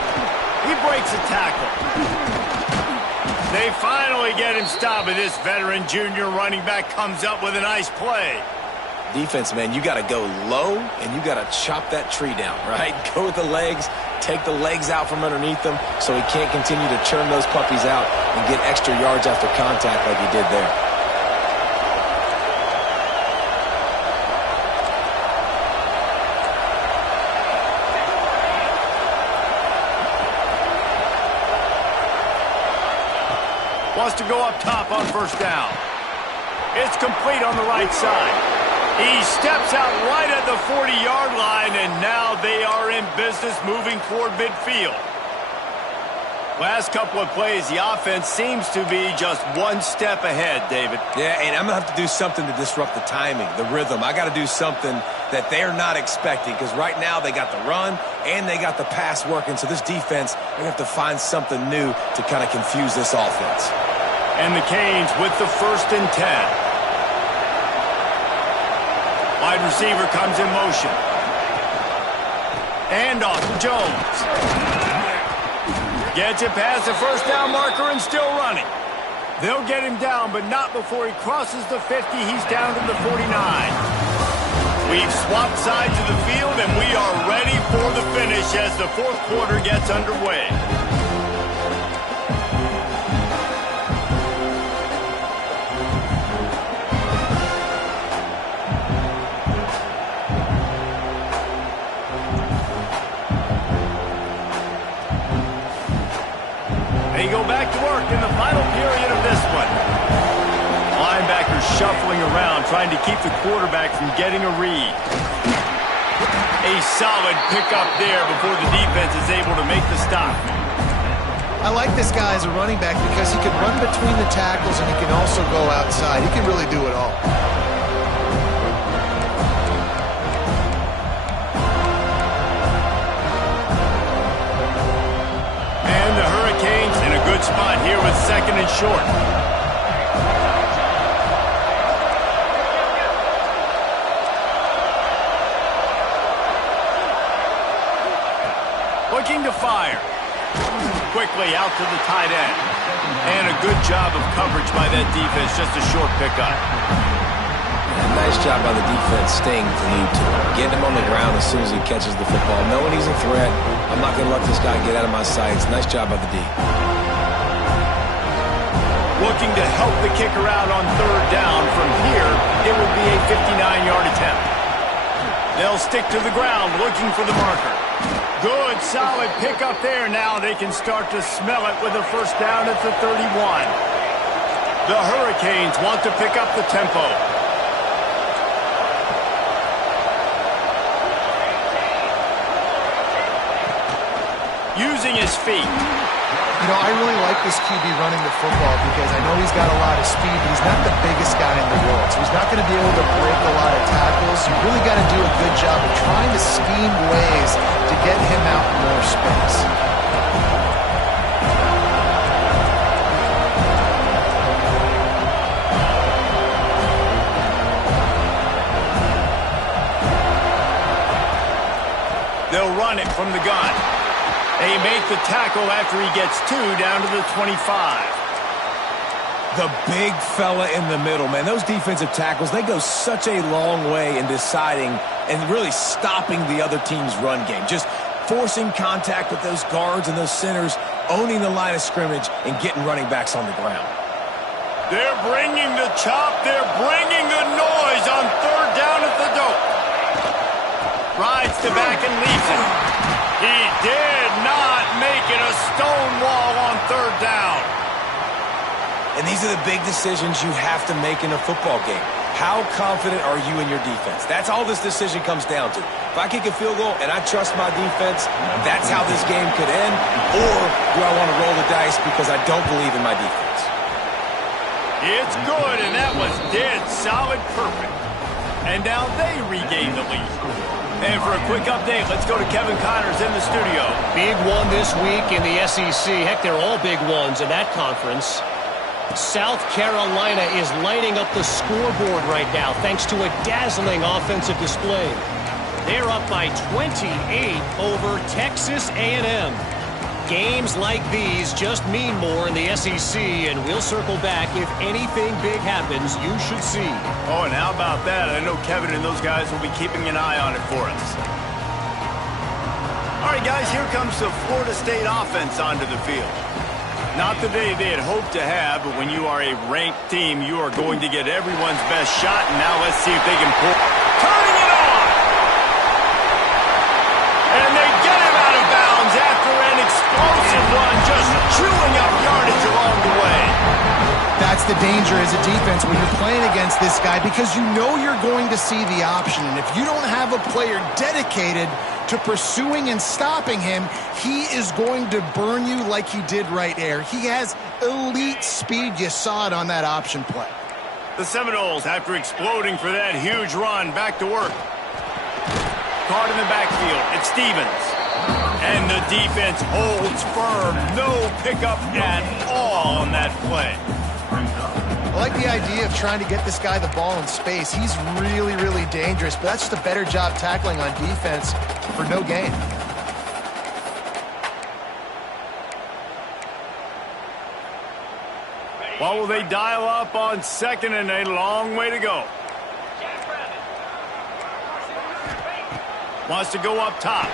He breaks a tackle. They finally get him stopped, but this veteran junior running back comes up with a nice play. Defense, man, you got to go low, and you got to chop that tree down, right? Go with the legs, take the legs out from underneath them so he can't continue to churn those puppies out and get extra yards after contact like he did there. Wants to go up top on first down. It's complete on the right side. He steps out right at the 40-yard line, and now they are in business moving toward midfield. Last couple of plays, the offense seems to be just one step ahead, David. Yeah, and I'm going to have to do something to disrupt the timing, the rhythm. I got to do something that they're not expecting, because right now they got the run and they got the pass working. So this defense, they have to find something new to kind of confuse this offense. And the Canes with the 1st and 10. Wide receiver comes in motion. And off to Jones. Gets it past the first down marker and still running. They'll get him down, but not before he crosses the 50. He's down to the 49. We've swapped sides of the field, and we are ready for the finish as the 4th quarter gets underway. They go back to work in the final period of this one. Linebackers shuffling around, trying to keep the quarterback from getting a read. A solid pickup there before the defense is able to make the stop. I like this guy as a running back because he can run between the tackles and he can also go outside. He can really do it all. Spot here with 2nd and short. Looking to fire. Quickly out to the tight end. And a good job of coverage by that defense, just a short pickup. Nice job by the defense staying glued to him. Getting him on the ground as soon as he catches the football. Knowing he's a threat, I'm not going to let this guy get out of my sights. Nice job by the D. Looking to help the kicker out on 3rd down. From here, it will be a 59-yard attempt. They'll stick to the ground, looking for the marker. Good, solid pickup there. Now they can start to smell it with a 1st down at the 31. The Hurricanes want to pick up the tempo. Using his feet. You know, I really like this QB running the football because I know he's got a lot of speed, but he's not the biggest guy in the world. So he's not going to be able to break a lot of tackles. You really got to do a good job of trying to scheme ways to get him out more space. They'll run it from the gun. They make the tackle after he gets 2 down to the 25. The big fella in the middle, man. Those defensive tackles, they go such a long way in deciding and really stopping the other team's run game. Just forcing contact with those guards and those centers, owning the line of scrimmage, and getting running backs on the ground. They're bringing the chop. They're bringing the noise on third down at the dope. Rides to back and leaves it. He did not make it a stone wall on third down. And these are the big decisions you have to make in a football game. How confident are you in your defense? That's all this decision comes down to. If I kick a field goal and I trust my defense, that's how this game could end. Or do I want to roll the dice because I don't believe in my defense? It's good, and that was dead solid perfect. And now they regain the lead. And for a quick update, let's go to Kevin Connors in the studio. Big one this week in the SEC. Heck, they're all big ones in that conference. South Carolina is lighting up the scoreboard right now thanks to a dazzling offensive display. They're up by 28 over Texas A&M. Games like these just mean more in the SEC, and we'll circle back. If anything big happens, you should see. Oh, and how about that? I know Kevin and those guys will be keeping an eye on it for us. All right, guys, here comes the Florida State offense onto the field. Not the day they had hoped to have, but when you are a ranked team, you are going to get everyone's best shot. And now let's see if they can pull. Turning it on! And they get him out of bounds after an explosive run, just chewing up yardage along the way. That's the danger as a defense when you're playing against this guy, because you know you're going to see the option. And if you don't have a player dedicated to pursuing and stopping him, he is going to burn you like he did right there. He has elite speed. You saw it on that option play. The Seminoles, after exploding for that huge run, back to work. Caught in the backfield. It's Stevens. And the defense holds firm. No pickup at all on that play. I like the idea of trying to get this guy the ball in space. He's really, really dangerous, but that's just a better job tackling on defense for no gain. What will they dial up on second, and a long way to go? Wants to go up top.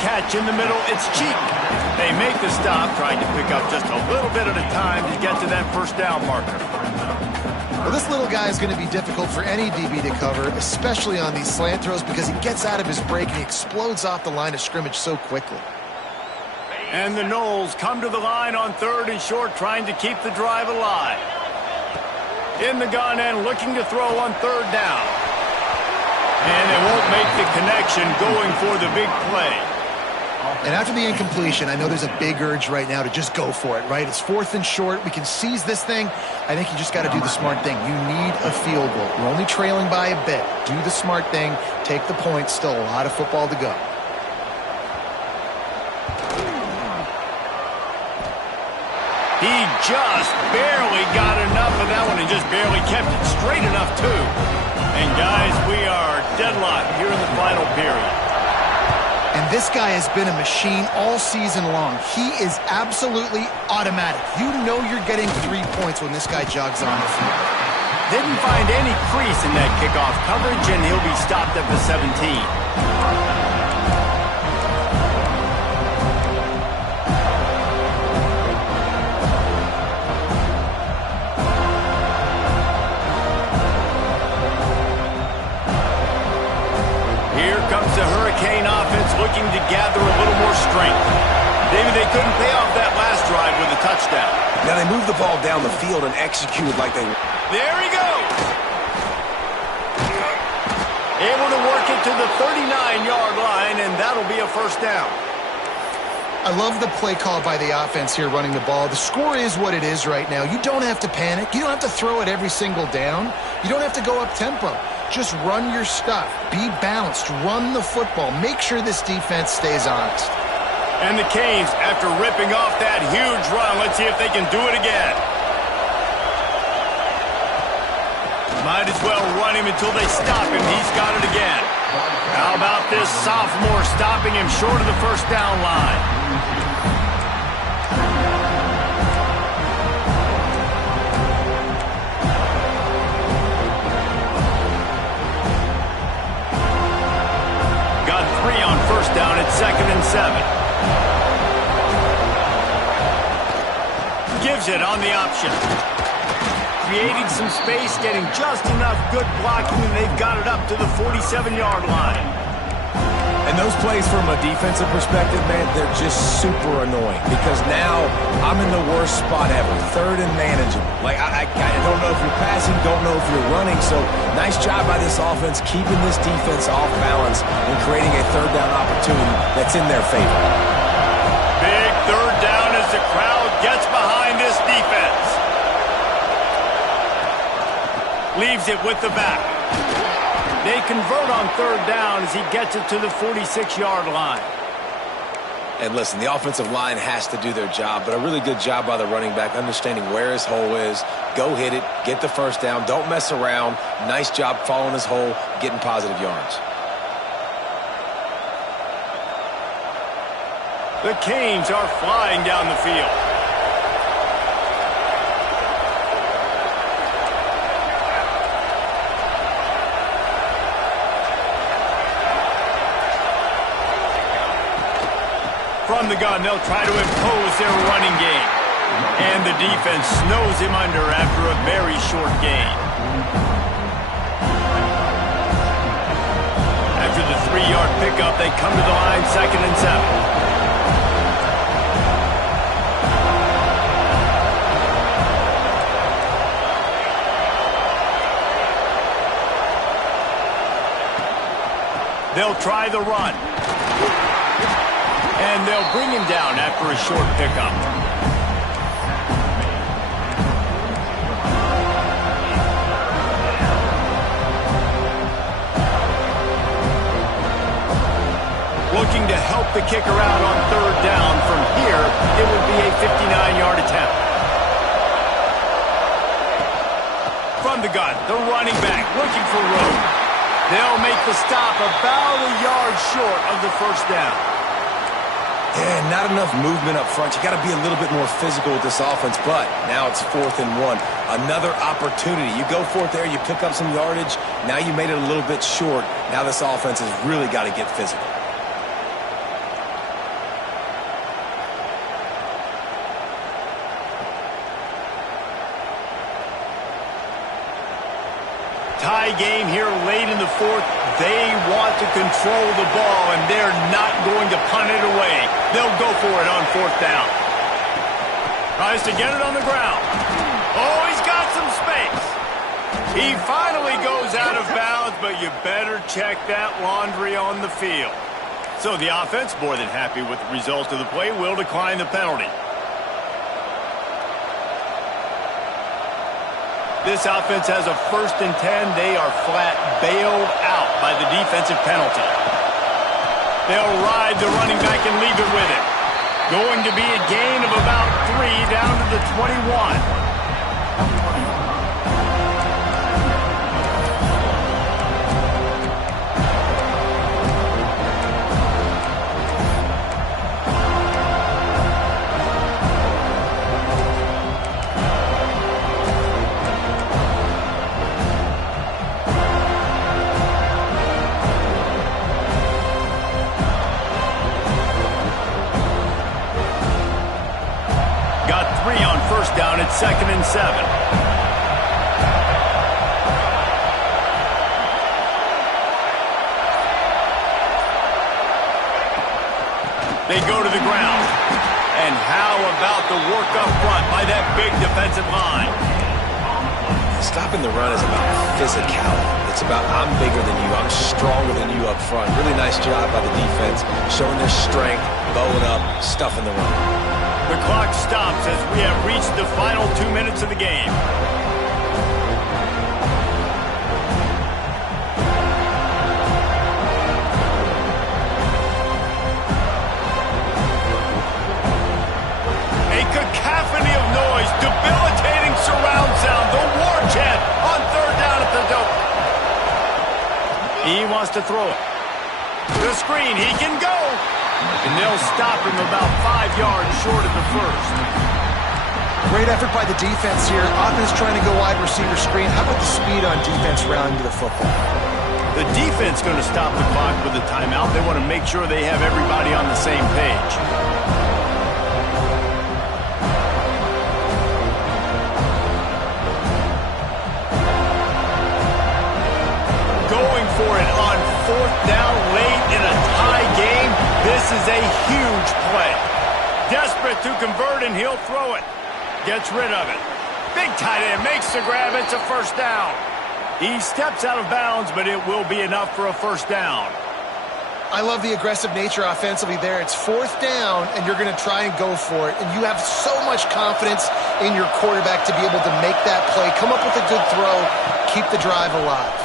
Catch in the middle. It's cheap. They make the stop, trying to pick up just a little bit at a time to get to that first down marker. Well, this little guy is going to be difficult for any DB to cover, especially on these slant throws, because he gets out of his break and he explodes off the line of scrimmage so quickly. And the Noles come to the line on third and short, trying to keep the drive alive. In the gun and looking to throw on third down. And they won't make the connection, going for the big play. And after the incompletion, I know there's a big urge right now to just go for it, right? It's fourth and short. We can seize this thing. I think you just got to do the smart thing. You need a field goal. You're only trailing by a bit. Do the smart thing. Take the point. Still a lot of football to go. He just barely got enough of that one and just barely kept it straight enough, too. And, guys, we are deadlocked here in the final period. And this guy has been a machine all season long. He is absolutely automatic. You know you're getting 3 points when this guy jogs on the field. Didn't find any crease in that kickoff coverage, and he'll be stopped at the 17. Looking to gather a little more strength. David, they couldn't pay off that last drive with a touchdown. Now they moved the ball down the field and executed like they... There he goes! Able to work it to the 39-yard line, and that'll be a first down. I love the play call by the offense here running the ball. The score is what it is right now. You don't have to panic. You don't have to throw it every single down. You don't have to go up tempo. Just run your stuff. Be balanced. Run the football. Make sure this defense stays honest. And the Canes, after ripping off that huge run, let's see if they can do it again. Might as well run him until they stop him. He's got it again. How about this sophomore stopping him short of the first down line? down at 2nd and 7. Gives it on the option. Creating some space, getting just enough good blocking, and they've got it up to the 47-yard line. And those plays from a defensive perspective, man, they're just super annoying because now I'm in the worst spot ever, 3rd and manageable. Like, I don't know if you're passing, don't know if you're running, so nice job by this offense keeping this defense off balance and creating a 3rd down opportunity that's in their favor. Big 3rd down as the crowd gets behind this defense. Leaves it with the back. They convert on 3rd down as he gets it to the 46-yard line. And listen, the offensive line has to do their job, but a really good job by the running back understanding where his hole is. Go hit it, get the 1st down, don't mess around. Nice job following his hole, getting positive yards. The Canes are flying down the field. From the gun, they'll try to impose their running game. And the defense snows him under after a very short gain. After the 3-yard pickup, they come to the line 2nd and 7. They'll try the run. And they'll bring him down after a short pickup. Looking to help the kicker out on 3rd down. From here, it will be a 59-yard attempt. From the gun, the running back looking for room. They'll make the stop about a yard short of the 1st down. Yeah, not enough movement up front. You got to be a little bit more physical with this offense, but now it's 4th and 1. Another opportunity. You go for it there, you pick up some yardage. Now you made it a little bit short. Now this offense has really got to get physical. Tie game here late in the 4th. They want to control the ball, and they're not going to punt it away. They'll go for it on 4th down. Tries to get it on the ground. Oh, he's got some space. He finally goes out of bounds, but you better check that laundry on the field. So the offense, more than happy with the result of the play, will decline the penalty. This offense has a 1st and 10. They are flat bailed out by the defensive penalty. They'll ride the running back and leave it with it. Going to be a gain of about 3 down to the 21. Down at 2nd and 7. They go to the ground. And how about the work up front by that big defensive line? Stopping the run is about physicality. It's about I'm bigger than you, I'm stronger than you up front. Really nice job by the defense, showing their strength, bowing up, stuffing the run. The clock stops as we have reached the final 2 minutes of the game. A cacophony of noise, debilitating surround sound, the war chant on 3rd down at the dope. He wants to throw it. The screen, he can go. And they'll stop him about 5 yards short of the 1st. Great effort by the defense here. Offense trying to go wide receiver screen. How about the speed on defense rounding to the football? The defense going to stop the clock with a timeout. They want to make sure they have everybody on the same page. Going for it on 4th down late in a tie game. This is a huge play. Desperate to convert, and he'll throw it. Gets rid of it. Big tight end makes the grab. It's a first down. He steps out of bounds, but it will be enough for a first down. I love the aggressive nature offensively there. It's 4th down, and you're going to try and go for it. And you have so much confidence in your quarterback to be able to make that play, come up with a good throw, keep the drive alive.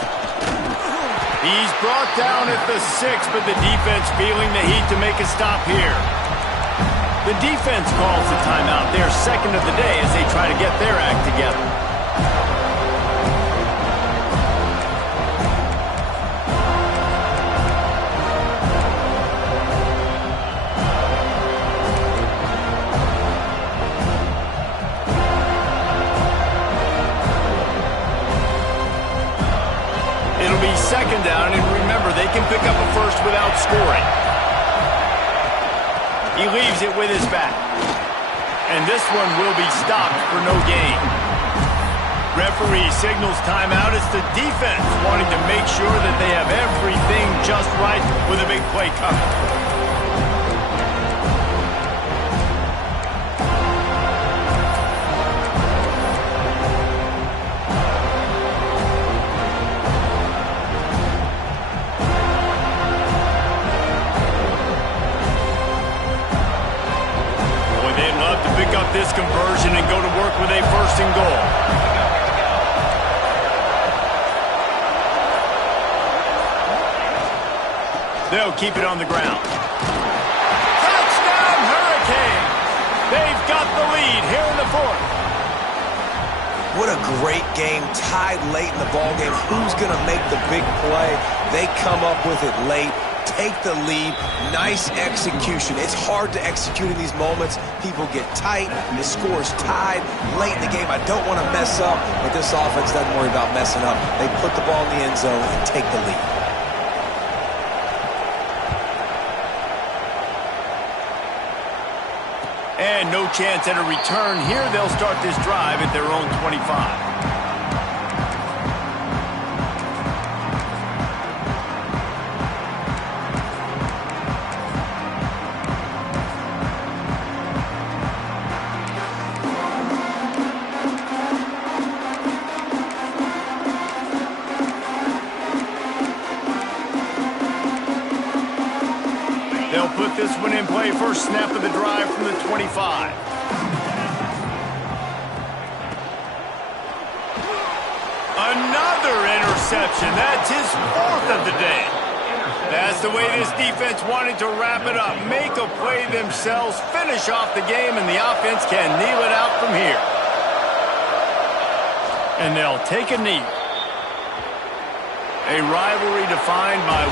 He's brought down at the 6, but the defense feeling the heat to make a stop here. The defense calls the timeout. Their second of the day as they try to get their act together. It'll be second down, and remember, they can pick up a first without scoring. He leaves it with his back. And this one will be stopped for no gain. Referee signals timeout. It's the defense wanting to make sure that they have everything just right with a big play coming. Pick up this conversion and go to work with a first and goal. They'll keep it on the ground. Touchdown, Hurricane! They've got the lead here in the 4th. What a great game, tied late in the ballgame. Who's going to make the big play? They come up with it late. Take the lead. Nice execution. It's hard to execute in these moments. People get tight. The score's tied late in the game. I don't want to mess up, but this offense doesn't worry about messing up. They put the ball in the end zone and take the lead. And no chance at a return here. They'll start this drive at their own 25. They'll put this one in play. First snap of the drive from the 25. Another interception. That's his 4th of the day. That's the way this defense wanted to wrap it up. Make a play themselves, finish off the game, and the offense can kneel it out from here. And they'll take a knee. A rivalry defined by